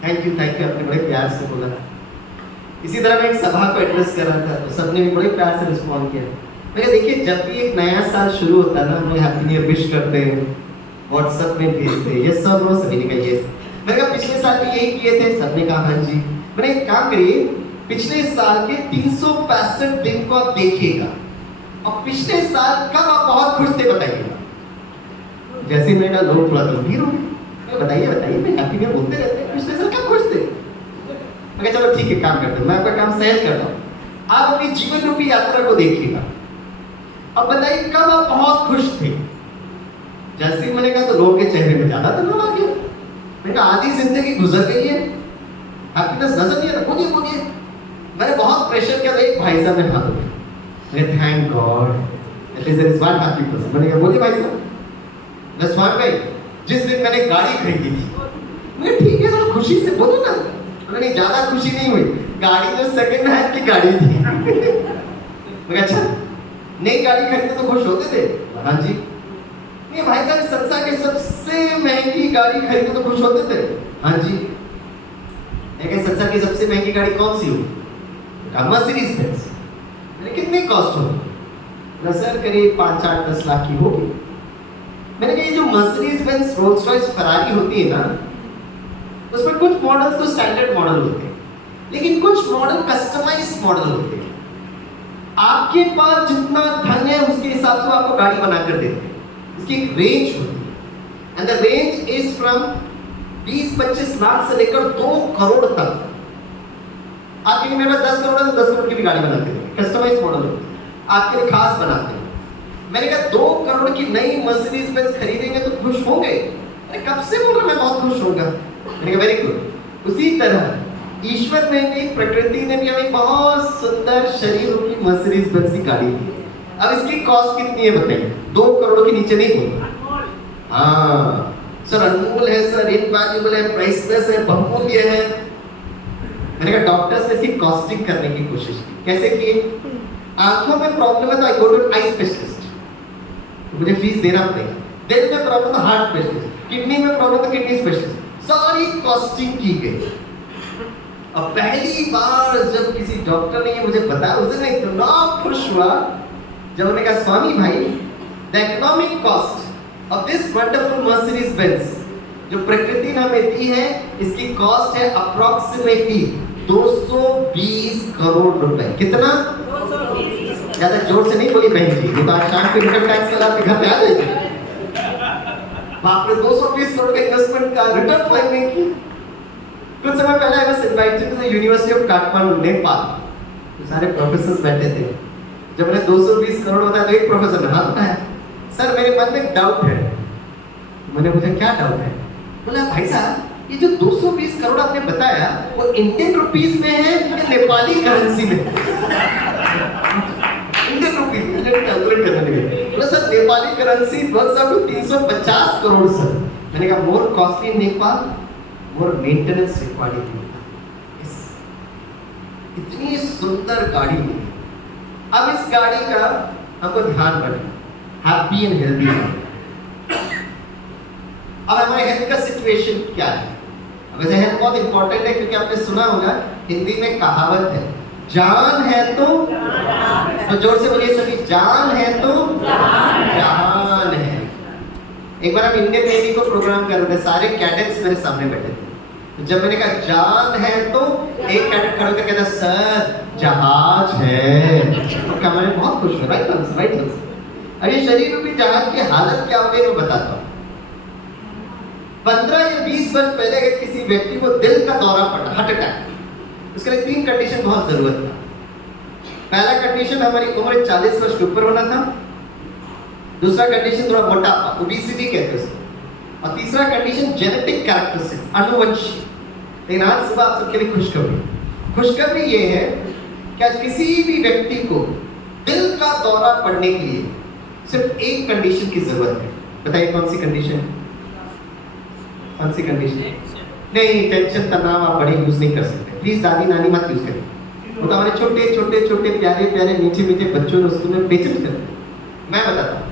थैंक यू आपने बड़े प्यार से बोला। इसी तरह मैं एक सभा को एड्रेस कर रहा था, तो सबने भी बड़े प्यार से रिस्पॉन्ड किया। मैं देखिए जब भी एक नया साल शुरू होता है ना, हम लोग हैप्पी न्यू ईयर विश करते हैं, व्हाट्सएप में भेजते हैं, ये सब लोग सभी ने कहा यस। मैंने कहा पिछले साल भी यही किए थे, सबने कहा हाँ जी। मैंने एक काम करिए, पिछले साल के 365 दिन को आप देखिएगा और पिछले साल कब आप बहुत खुश थे बताइएगा। जैसे मैंने कहा लोग थोड़ा गंभीर हो गए, बताइए मैं हैप्पी न्यू ईयर बोलते रहते हैं, पिछले साल कब खुश थे? मैं चलो ठीक है काम करते हैं, मैं आपका काम सहज करता हूँ। आप अपनी जीवन रूपी यात्रा को देखिएगा, अब बताइए कब आप बहुत खुश थे? जैसे ही मैंने कहा तो लोगों के चेहरे में ज्यादा तनाव आ गया। मैंने कहा आधी जिंदगी गुजर गई है, हैप्पीनेस नजर नहीं आ रहा। बोलिए मैंने बहुत प्रेशर किया, एक भाई साहब ने हाथ उठाया, मैंने thank God at least there is one happy person. मैंने कहा बोलिए भाई साहब। स्वामी भाई जिस दिन मैंने गाड़ी खरीदी थी, मैं ठीक है तो खुशी से बोलो ना। नहीं ज्यादा खुशी नहीं हुई, गाड़ी तो सेकंड हैंड की गाड़ी थी। मैं अच्छा नई गाड़ी खरीदते तो खुश होते थे? हाँ जी। नहीं भाई साहब संसार के सबसे महंगी गाड़ी खरीदते तो खुश होते थे? हाँ जी। लेकिन संसार की सबसे महंगी गाड़ी कौन सी होगी? Mercedes Benz. मैंने कितनी कॉस्ट होगी? सर करीब 5-8-10 लाख की होगी। मैंने कहा ये जो Mercedes Benz Rolls Royce Ferrari होती है ना, उसमें कुछ मॉडल्स तो स्टैंडर्ड मॉडल होते हैं, लेकिन कुछ मॉडल कस्टमाइज्ड मॉडल होते हैं। आपके पास जितना धन है उसके हिसाब से आपको गाड़ी बनाकर देते हैं। इसकी एक रेंज होती है and the range is from 20-25 lakh से लेकर 2 करोड़ तक। आपके मेरे पास 10 करोड़ है तो 10 करोड़ की भी गाड़ी बनाते हैं, कस्टमाइज्ड मॉडल होती है, आपके लिए खास बनाते हैं। मैंने कहा 2 करोड़ की नई मर्सिडीज बेंज खरीदेंगे तो खुश होंगे? अरे कब से बोल रहा मैं बहुत खुश होऊंगा। मैंने कहा वेरी गुड। उसी तरह ईश्वर ने भी, प्रकृति ने भी हमें बहुत सुंदर शरीर रूपी मर्सिडीज बेंज की गाड़ी दी। अब इसकी कॉस्ट कितनी है बताइए? 2 करोड़ के नीचे नहीं बोलूंगा। हाँ सर अनमोल है सर, इनवैल्यूएबल है, प्राइसलेस है, बहुमूल्य है। मैंने कहा डॉक्टर्स ने इसकी कॉस्टिंग करने की कोशिश की। कैसे किए? आंखों में प्रॉब्लम है तो आई गो टू आई स्पेशलिस्ट, मुझे फीस देना पड़ेगा। दिल में प्रॉब्लम तो हार्ट स्पेशलिस्ट, किडनी में प्रॉब्लम तो किडनी स्पेशलिस्ट। सारी कॉस्टिंग की गई। अब पहली बार जब किसी डॉक्टर ने ये मुझे बताया, उस दिन मैं इतना खुश हुआ जब उन्होंने कहा स्वामी भाई the economic cost of this wonderful Mercedes Benz जो प्रकृति ने हमें दी है, इसकी कॉस्ट है अप्रोक्सीमेटली 220 करोड़ रुपए। कितना? 220। ज्यादा जोर से नहीं बोली बहन जी, ये तो आज शाम को इनकम टैक्स वाला आपके घर पे आ जाएगा। बाप रे 220 करोड़ का इन्वेस्टमेंट का रिटर्न फाइल नहीं किया। कुछ समय पहले I was invited to the university of Kathmandu Nepal, तो सारे प्रोफेसर्स बैठे थे। जब मैंने 220 करोड़ बताया तो एक प्रोफेसर ने हाथ उठाया, सर मेरे मन में एक डाउट है। मैंने पूछा क्या डाउट है? बोला भाई साहब ये जो 220 करोड़ आपने बताया वो इंडियन रुपीस में है या नेपाली करेंसी में? इंडियन रुपीस में कैलकुलेट करने लगे। बोला sir Nepali currency works out to 350 crore sir. मैंने कहा more costly Nepal, more maintenance required in Nepal. इतनी सुंदर गाड़ी मिली। अब इस गाड़ी का हमको ध्यान रखना, हैप्पी एंड हेल्दी। अब हमारे हेल्थ का सिचुएशन क्या है? वैसे हेल्थ बहुत इंपॉर्टेंट है क्योंकि आपने सुना होगा हिंदी में कहावत है, जान है तो जोर से बोलिए सभी, जान है तो जहान है। एक बार हम इंडियन नेवी को प्रोग्राम कर रहे थे, सारे कैडेट्स मेरे सामने बैठे थे। तो जब मैंने कहा जान है तो एक कैडेट खड़ा होकर कहता सर जहाज है। तो क्या मैंने बहुत खुश हुआ, राइट आंसर। अब ये शरीर रूपी जहाज की हालत क्या हो गई मैं बताता हूँ। 15 या 20 वर्ष पहले अगर किसी व्यक्ति को दिल का दौरा पड़ा, हार्ट अटैक, उसके लिए 3 कंडीशन बहुत जरूरत था। पहला कंडीशन हमारी उम्र 40 वर्ष के ऊपर होना था, दूसरा कंडीशन थोड़ा मोटापा, ओबेसिटी कहते हैं उसको, और तीसरा कंडीशन जेनेटिक कैरेक्टरिस्टिक्स, अनुवंशी। लेकिन आज सुबह आप सबके लिए खुशखबरी ये है कि आज किसी भी व्यक्ति को दिल का दौरा पड़ने के लिए सिर्फ एक कंडीशन की जरूरत है। बताइए कौन सी कंडीशन? कौन सी कंडीशन? नहीं, टेंशन तनाव आप बड़े यूज नहीं कर सकते, प्लीज दादी नानी मत यूज करें। वो तो हमारे छोटे छोटे छोटे प्यारे प्यारे मीठे मीठे बच्चों ने उसको में बेचैन करते हैं। मैं बताता हूँ,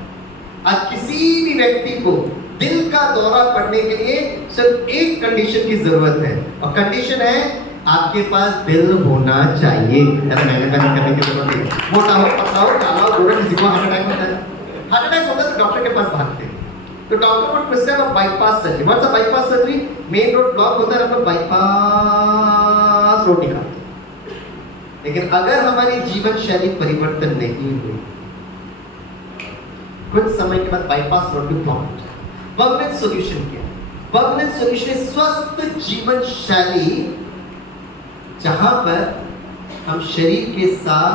आज किसी भी व्यक्ति को दिल का दौरा पड़ने के लिए सिर्फ एक कंडीशन की जरूरत है, और कंडीशन है आपके पास दिल होना चाहिए। ऐसा मैंने करने की जरूरत नहीं। मोटा हो, पतला हो, काला हो, गोरा, किसी को हार्ट अटैक होता है। हार्ट अटैक होता है तो डॉक्टर के पास भागते हैं, तो डॉक्टर को prescribe bypass surgery. What's a bypass surgery? Main road block होता है, हम लोग बाईपास रोड निकालते हैं। लेकिन अगर हमारी जीवन शैली परिवर्तन नहीं हुई, कुछ समय के बाद बाईपास रोड भी ब्लॉक हो जाए। परमानेंट सॉल्यूशन क्या है? परमानेंट सॉल्यूशन है स्वस्थ जीवन शैली, जहां पर हम शरीर के साथ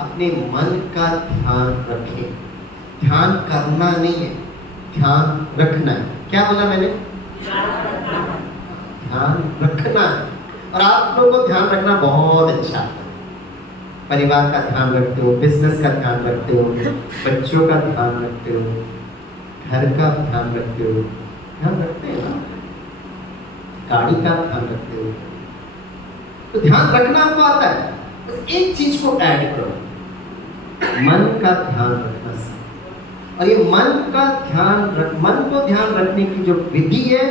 अपने मन का ध्यान रखें। ध्यान करना नहीं है, ध्यान रखना है। क्या बोला मैंने? ध्यान रखना है। और आप लोगों को ध्यान रखना बहुत अच्छा है। परिवार का ध्यान रखते हो, बिजनेस का ध्यान रखते हो, बच्चों का ध्यान रखते हो, घर का ध्यान रखते हो, ध्यान रखते हैं ना, गाड़ी का ध्यान रखते हो, तो ध्यान रखना आपको आता है। बस एक चीज को ऐड करो, मन का ध्यान रखना सीखो। और ये मन को ध्यान रखने की जो विधि है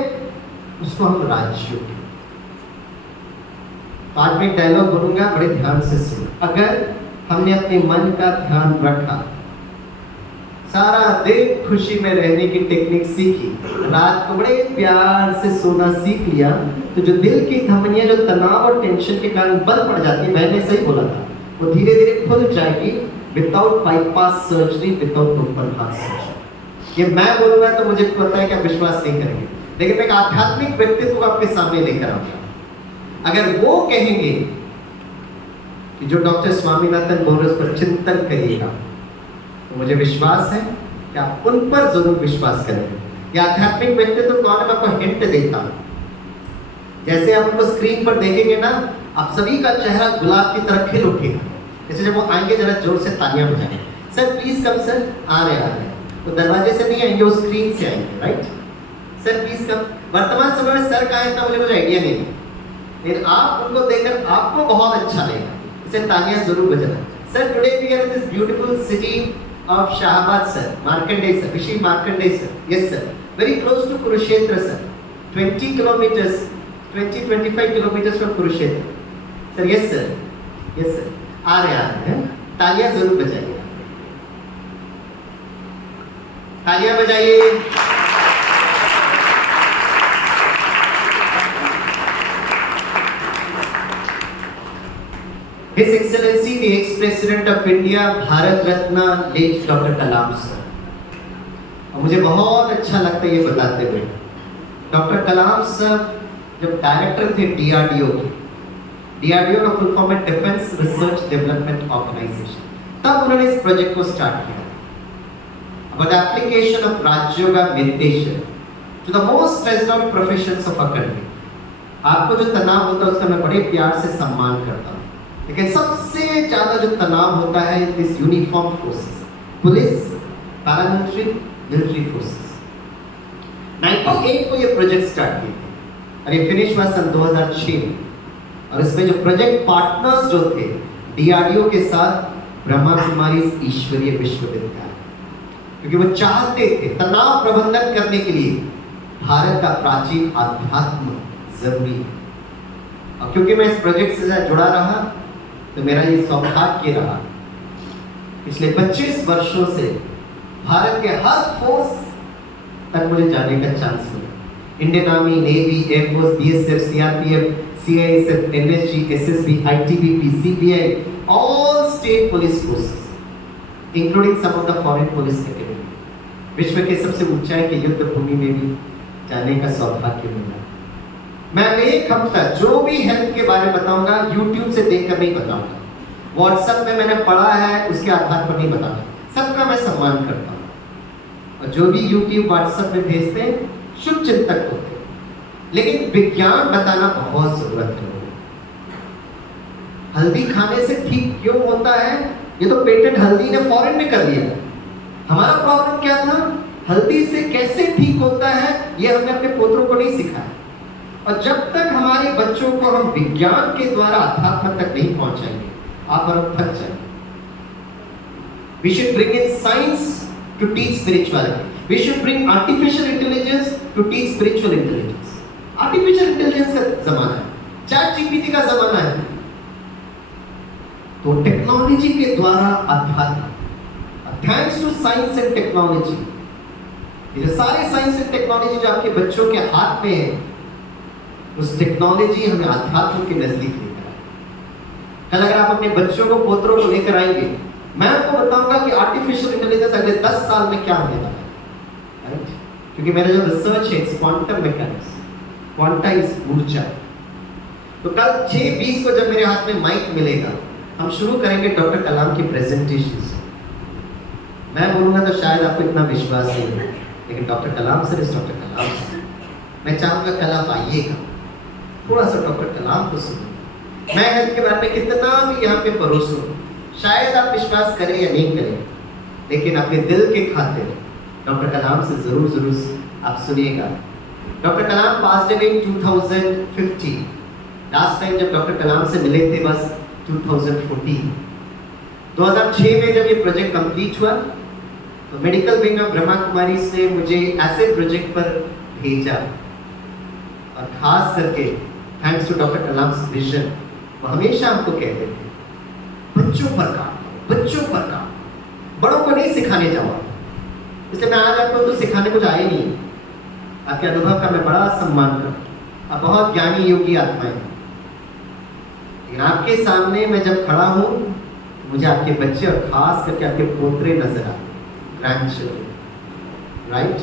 उसको हम राजयोग। तो आज मैं एक डायलॉग बोलूंगा, बड़े ध्यान से सुनो। अगर हमने अपने मन का ध्यान रखा, सारा दिन खुशी में रहने की टेक्निक सीखी, रात को बड़े प्यार से सोना सीख लिया, तो जो दिल की धमनियां जो तनाव और टेंशन के कारण बंद पड़ जाती है, मैंने सही बोला था, वो धीरे धीरे खुल जाएगी without bypass surgery, without open heart surgery. ये मैं बोलूंगा तो मुझे पता है कि आप विश्वास नहीं करेंगे, लेकिन मैं एक आध्यात्मिक व्यक्तित्व को आपके सामने लेकर आऊंगा। अगर वो कहेंगे कि जो डॉक्टर स्वामीनाथन बोल रहे उस पर चिंतन करिएगा, तो मुझे विश्वास है कि आप उन पर जरूर विश्वास करेंगे। ये आध्यात्मिक व्यक्तित्व कौन है, मैं आपको हिंट देता हूं। जैसे आप उनको स्क्रीन पर देखेंगे ना, आप सभी का चेहरा गुलाब की तरह खिल उठेगा। जैसे जब वो आएंगे जरा जोर से तालियां बजाएं, सर प्लीज कम सर, आ रहे वो दरवाजे से नहीं आएंगे, वो स्क्रीन से आएंगे, राइट? Sir please come. वर्तमान समय में सर कहाँ है इतना मुझे कुछ आइडिया नहीं है, लेकिन आप उनको देखकर आपको बहुत अच्छा लगेगा, इसे तालियां जरूर बजाना। Sir today we are in this beautiful city of Shahabad sir, Markandeya sir, Rishi Markandeya sir, yes sir, very close to Kurukshetra sir, 20 kilometres 20-25 kilometres from Kurukshetra sir, yes sir, yes sir, आ रहे हैं। तालियां जरूर बजाइए, तालियां बजाइए। His Excellency the ex-President of India, Bharat Ratna late doctor Kalam sir. और मुझे बहुत अच्छा लगता है ये बताते हुए, डॉक्टर कलाम सर जब डायरेक्टर थे DRDO के, DRDO का फुल फॉर्म है डिफेंस रिसर्च डेवलपमेंट ऑर्गेनाइजेशन, तब उन्होंने इस प्रोजेक्ट को स्टार्ट किया about the application of Raj Yoga meditation to the most stressed out professions of our country। आपको जो तनाव होता है उसका मैं बड़े प्यार से सम्मान करता हूँ, लेकिन सबसे ज्यादा जो तनाव होता है this uniform forces, police, paramilitary, military forces. 98 को ये प्रोजेक्ट स्टार्ट किए थे और ये फिनिश हुआ सन 2006 में। और इसमें जो प्रोजेक्ट पार्टनर्स जो थे DRDO के साथ ब्रह्मा कुमारीज ईश्वरीय विश्वविद्यालय, क्योंकि वो चाहते थे तनाव प्रबंधन करने के लिए भारत का प्राचीन अध्यात्म जरूरी है। और क्योंकि मैं इस प्रोजेक्ट से जुड़ा रहा, तो मेरा ये सौभाग्य रहा पिछले 25 वर्षों से भारत के हर फोर्स तक मुझे जाने का चांस मिला। Indian army, navy, air force, BSF, CRPF, CISF, NSG, SSB, ITBP, CBI, all state police forces, including some of the foreign police academy। विश्व के सबसे ऊंचाई के युद्ध भूमि में भी जाने का सौभाग्य मिला। मैं एक हफ्ता जो भी हेल्थ के बारे में बताऊंगा यूट्यूब से देखकर नहीं बताऊंगा, व्हाट्सएप में मैंने पढ़ा है उसके आधार पर नहीं बताऊंगा। सबका मैं सम्मान करता हूँ, और जो भी यूट्यूब व्हाट्सएप में भेजते हैं शुभ चिंतक होते हैं, लेकिन विज्ञान बताना बहुत जरूरत है। हल्दी खाने से ठीक क्यों होता है, ये तो पेटेंट हल्दी ने फॉरेन में कर लिया। हमारा प्रॉब्लम क्या था, हल्दी से कैसे ठीक होता है ये हमने अपने पोतरों को नहीं सिखाया। और जब तक हमारे बच्चों को हम विज्ञान के द्वारा अध्यात्म तक नहीं पहुंचाएंगे, आप और थक जाएंगे। We should bring in science to teach spirituality. We should bring artificial intelligence to teach spiritual intelligence. Artificial intelligence का जमाना है, चैट जीपीटी का जमाना है, तो टेक्नोलॉजी के द्वारा अध्यात्म, thanks to science and technology, ये सारे साइंस एंड टेक्नोलॉजी जो आपके बच्चों के हाथ में है, उस टेक्नोलॉजी हमें अध्यात्म के नजदीक लेकर आए। कल अगर आप अपने बच्चों को पोतरों को लेकर आएंगे, मैं आपको बताऊंगा कि आर्टिफिशियल इंटेलिजेंस अगले 10 साल में क्या होने वाला है, राइट? क्योंकि मेरा जो रिसर्च है क्वांटम मैकेनिक्स, क्वांटाइज ऊर्जा। तो कल 6:20 को जब मेरे हाथ में माइक मिलेगा, हम शुरू करेंगे डॉक्टर कलाम की प्रेजेंटेशन से। मैं बोलूंगा तो शायद आपको इतना विश्वास नहीं होगा, लेकिन डॉक्टर कलाम सर इस डॉक्टर कलाम सर, मैं चाहूंगा कल आप आइएगा, थोड़ा सा डॉक्टर कलाम को सुनिए। मैं हेल्थ के बारे में कितना भी यहाँ पे परोसूं, शायद आप विश्वास करें या नहीं करें, लेकिन अपने दिल के खातिर डॉक्टर कलाम से जरूर जरूर आप सुनिएगा। Doctor Kalam passed away in 2015। Last time जब डॉक्टर कलाम से मिले थे बस 2014। 2006 में जब ये प्रोजेक्ट कंप्लीट हुआ, तो medical wing of Brahma Kumari ने मुझे ऐसे प्रोजेक्ट पर भेजा, और खास करके thanks to doctor Kalam vision, वो हमेशा हमको कहते थे बच्चों पर काम, बच्चों पर काम, बड़ों को नहीं सिखाने जाओ। इसलिए मैं आज आपको तो सिखाने कुछ आए नहीं, आपके अनुभव का मैं बड़ा सम्मान करता हूँ, आप बहुत ज्ञानी योगी आत्माएं हैं, लेकिन आपके सामने मैं जब खड़ा हूँ, मुझे आपके बच्चे और खास करके आपके पोतरे नजर आते, ग्रैंडचिल्ड्रन, राइट?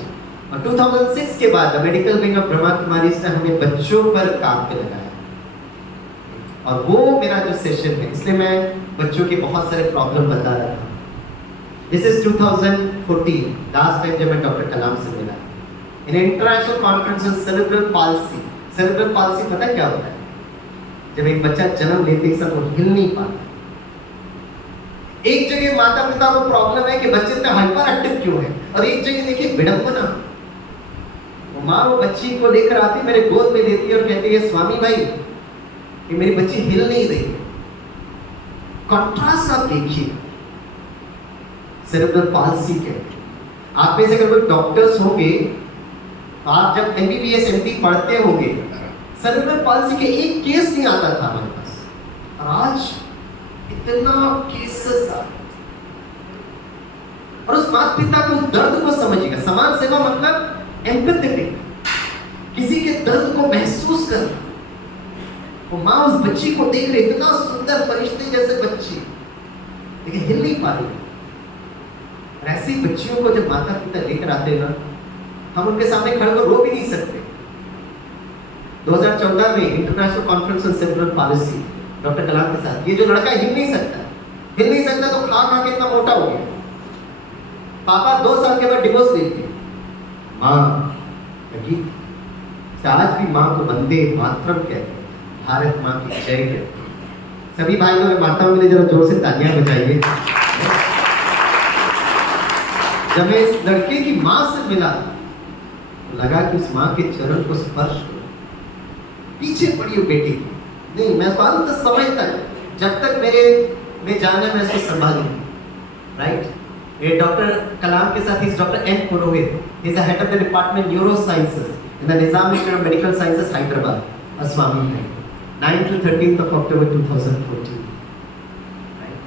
और 2006 के बाद medical wing of Brahma Kumari ने हमें बच्चों पर काम पे लगाया, और वो मेरा जो सेशन है, इसलिए मैं बच्चों के बहुत सारे प्रॉब्लम बता रहा था। दिस इज 2014, लास्ट टाइम जब मैं डॉक्टर कलाम से मिला in international conference on cerebral palsy. Cerebral palsy पता है क्या होता है? जब एक बच्चा जन्म लेते ही सब वो हिल नहीं पाता। एक जगह माता पिता को प्रॉब्लम है कि बच्चे इतना हाइपर एक्टिव क्यों है, और एक जगह देखिए विडंबना, वो माँ वो बच्ची को लेकर आती, मेरे गोद में देती है और कहती है स्वामी भाई कि मेरी बच्ची हिल नहीं रही है। कंट्रास्ट आप देखिए, सेरेब्रल पाल्सी कहते हैं। आप में से अगर कोई डॉक्टर्स होंगे, आप जब एमबीबीएस एमडी पढ़ते होंगे, सेरेब्रल पाल्सी के एक केस नहीं आता था हमारे पास, और आज इतना केसेस आ, और उस माता पिता को उस दर्द को समझिएगा। समाज सेवा मतलब एम्पैथेटिक, किसी के दर्द को महसूस करना। वो माँ उस बच्ची को देख रही, इतना सुंदर फरिश्ते जैसे बच्ची, लेकिन हिल नहीं पा रही। ऐसी बच्चियों को जब माता पिता लेकर आते हैं ना, हम उनके सामने खड़े हो रो भी नहीं सकते। 2014 में international conference on cerebral palsy doctor Kalam के साथ, ये जो लड़का हिल नहीं सकता तो खा खा के इतना मोटा हो गया। पापा 2 साल के बाद डिवोर्स दे दिए। माँ गीत, आज भी माँ को वंदे मातरम कहते हैं, भारत माँ की जय कहते हैं। सभी भाइयों और माताओं के लिए जरा जोर से तालियां बजाइए। जब मैं इस लड़के की माँ से मिला, तो लगा कि उस माँ के चरण को स्पर्श करो। पीछे पड़ी हो बेटी, नहीं मैं तो समझता है, जब तक मेरे में जाना मैं उसको संभालूंगी, राइट? ये डॉक्टर कलाम के साथ ही doctor N Purohit, he is the head of the department neurosciences in the Nizam Institute of Medical Sciences, Hyderabad, a Swami है, 9 to 13th of October 2014, right?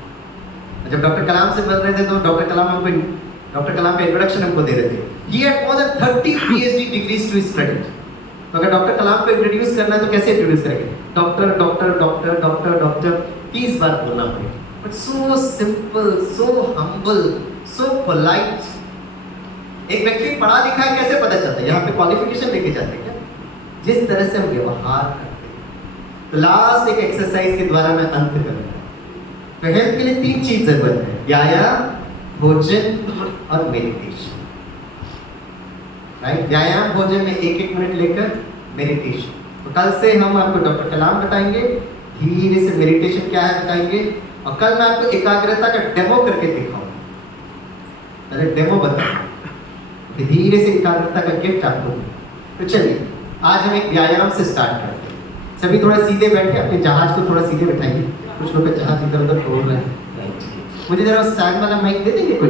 जब डॉक्टर कलाम से मिल रहे थे, तो डॉक्टर कलाम का इंट्रोडक्शन हमको दे रहे थे। He had more than 30 PhD degrees to his credit. तो अगर डॉक्टर कलाम को इंट्रोड्यूस करना है तो कैसे इंट्रोड्यूस करेंगे? Doctor doctor doctor doctor doctor 30 बार बोलना पड़ेगा, but so simple, so humble, so polite. एक व्यक्ति पढ़ा लिखा है कैसे पता चलता है? यहाँ पे क्वालिफिकेशन लेके जाते हैं क्या? जिस तरह से हम व्यवहार करते हैं। तो लास्ट एक एक्सरसाइज के द्वारा मैं अंत करूंगा। तो हेल्थ के लिए 3 चीज जरूरत है, व्यायाम, भोजन और मेडिटेशन। राइट, व्यायाम भोजन में 1-1 मिनट लेकर मेडिटेशन। तो कल से हम आपको डॉक्टर कलाम बताएंगे, धीरे से मेडिटेशन क्या है बताएंगे, और कल मैं आपको एकाग्रता का डेमो करके दिखाऊंगा। अरे डेमो बताऊंगा, धीरे से एकाग्रता का गिफ्ट आपको। तो चलिए आज हम एक व्यायाम से स्टार्ट करते हैं। सभी थोड़ा सीधे बैठे, अपने जहाज को थोड़ा सीधे बैठाइए। कुछ लोग का जहाज इधर उधर तोड़ रहे हैं। मुझे जरा स्टैंड वाला माइक दे देंगे कोई?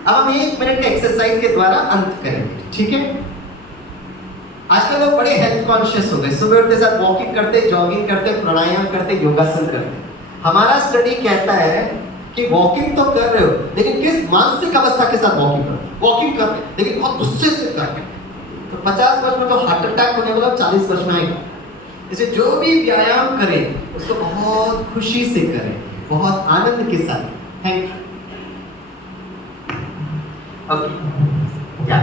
अब हम 1 मिनट के एक्सरसाइज के द्वारा अंत करेंगे, ठीक है? आजकल लोग बड़े हेल्थ कॉन्शियस हो गए, सुबह उठते साथ वॉकिंग करते, जॉगिंग करते, प्राणायाम करते, योगासन करते। हमारा स्टडी कहता है कि वॉकिंग तो कर रहे हो, लेकिन किस मानसिक अवस्था के साथ वॉकिंग कर रहे हो? वॉकिंग कर रहे हो लेकिन बहुत गुस्से से कर रहे हो। तो 50 वर्ष में तो हार्ट अटैक होने वाला 40 वर्ष में आएगा। इसे जो भी व्यायाम करें उसको बहुत खुशी से करें, बहुत आनंद के साथ। Thank you. ओके, क्या?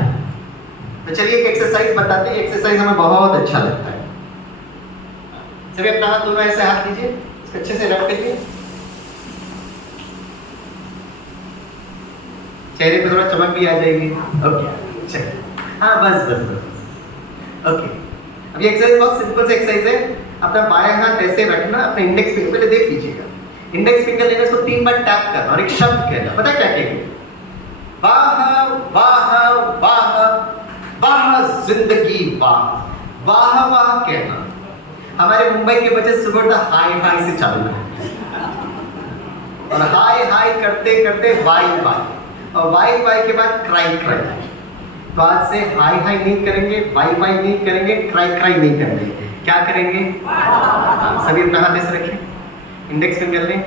तो चलिए एक एक्सरसाइज बताते हैं। एक्सरसाइज हमें बहुत अच्छा लगता है। सभी अपना हाथ दोनों ऐसे हाथ लीजिए, इसको अच्छे से रब करिए। चेहरे पे थोड़ा चमक भी आ जाएगी। ओके, चलिए, हाँ बस बस बस। ओके, अब ये एक्सरसाइज बहुत सिंपल सी एक्सरसाइज है। अपना बायां हाथ ऐसे रखना, अपने इंडेक्स फिंगर पहले देख लीजिएगा। इंडेक्स फिंगर लेना, इसको 3 बार टैप करना और एक शब्द कहना। पता है क्या कहेंगे? वाह वाह वाह वाह जिंदगी वाह। वाह वाह कहना। हमारे मुंबई के बच्चे सुबह उठा हाय हाय से चालू करें, और हाय हाय करते करते वाई वाई, और वाई वाई के बाद क्राई क्राई। तो आज से हाय हाय नहीं करेंगे, वाई वाई नहीं करेंगे, क्राई क्राई नहीं करेंगे। क्या करेंगे? सभी अपना हाथ ऐसे रखें, इंडेक्स फिंगर लें,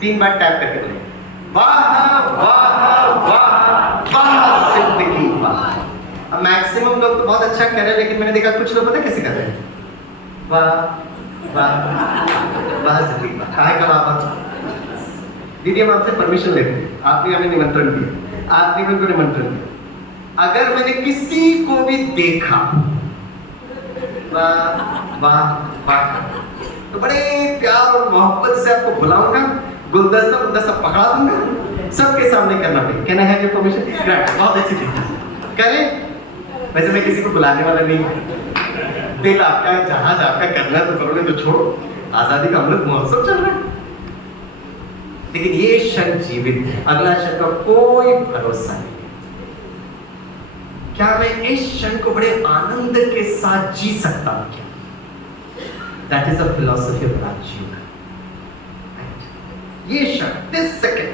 3 बार टैप करके बोलें वाह वाह वाह वाह जिंदगी वाह। अब मैक्सिमम लोग तो बहुत अच्छा कर रहे हैं, लेकिन मैंने देखा कुछ लोग पता कैसे कर रहे हैं? वाह वाह वाह जिंदगी वाह। काहे का वाह? दीदी हम आपसे परमिशन लेते हैं, आपने हमें निमंत्रण दिया, आपने भी उनको निमंत्रण दिया। अगर मैंने किसी को भी देखा वाह वाह वाह, तो बड़े प्यार और मोहब्बत से आपको बुलाऊंगा, गुलदस्ता गुलदस्ता पकड़ा दूंगा, सबके सामने करना पड़ेगा। कहना है जो परमिशन? बहुत अच्छी चीज करें। वैसे मैं किसी को बुलाने वाला नहीं हूँ, दिल आपका, जहाज आपका, करना तो करोगे, तो छोड़ो, आजादी का अमृत महोत्सव चल रहा है। लेकिन ये क्षण जीवित है, अगला क्षण का कोई भरोसा नहीं। क्या मैं इस क्षण को बड़े आनंद के साथ जी सकता हूं क्या? That is a philosophy of Rajyoga. ये क्षण, दिस सेकंड,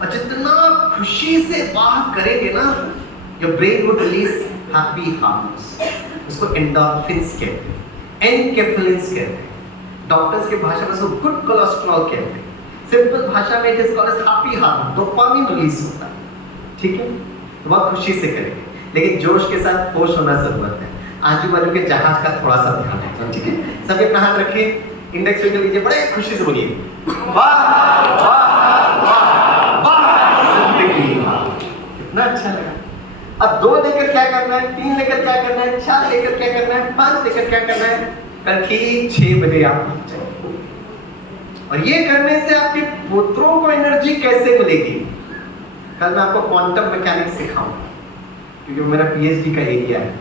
और जितना खुशी से वाह करेंगे ना, your brain would release happy hormones. उसको एंडोर्फिन्स कहते हैं, एनकेफेलिन्स कहते हैं, डॉक्टर्स की भाषा में उसको गुड कोलेस्ट्रॉल कहते हैं, सिंपल भाषा में it is called as happy hormone, dopamine release होता है। ठीक है, तो बहुत खुशी से करेंगे, लेकिन जोश के साथ होश होना जरूरत है। आजू बाजू के जहाज का थोड़ा सा ध्यान रखें, ठीक है? सभी अपना हाथ रखिए, इंडेक्स फिंगर लीजिए, बड़े खुशी से बोलिए वाह वाह वाह वाह जिंदगी वाह। कितना अच्छा लगा। अब 2 लेकर क्या करना है, 3 लेकर क्या करना है, 4 लेकर क्या करना है, 5 लेकर क्या करना है? कल ठीक 6 बजे आप पहुंच जाएंगे। और ये करने से आपके पुत्रों को एनर्जी कैसे मिलेगी? कल मैं आपको क्वांटम मैकेनिक्स सिखाऊंगा, क्योंकि मेरा पीएचडी का एरिया है।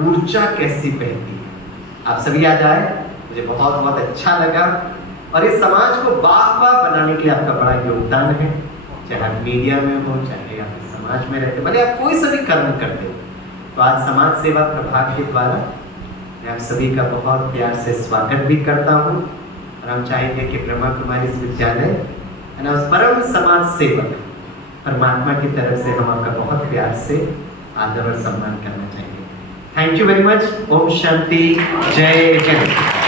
ऊर्जा कैसी बहती है, आप सभी आ जाए, मुझे बहुत बहुत अच्छा लगा। और इस समाज को बाह-बाह बनाने के लिए आपका बड़ा योगदान है, चाहे आप मीडिया में हो, चाहे आप समाज में रहते, भले आप कोई सा भी कर्म करते हो। तो आज समाज सेवा प्रभाग के द्वारा मैं आप सभी का बहुत प्यार से स्वागत भी करता हूँ, और हम चाहेंगे कि ब्रह्मा कुमारी विद्यालय है ना, उस परम समाज सेवक परमात्मा की तरफ से हम आपका बहुत प्यार से आदर और सम्मान करना चाहेंगे। Thank you very much. ओम शांति, जय जय।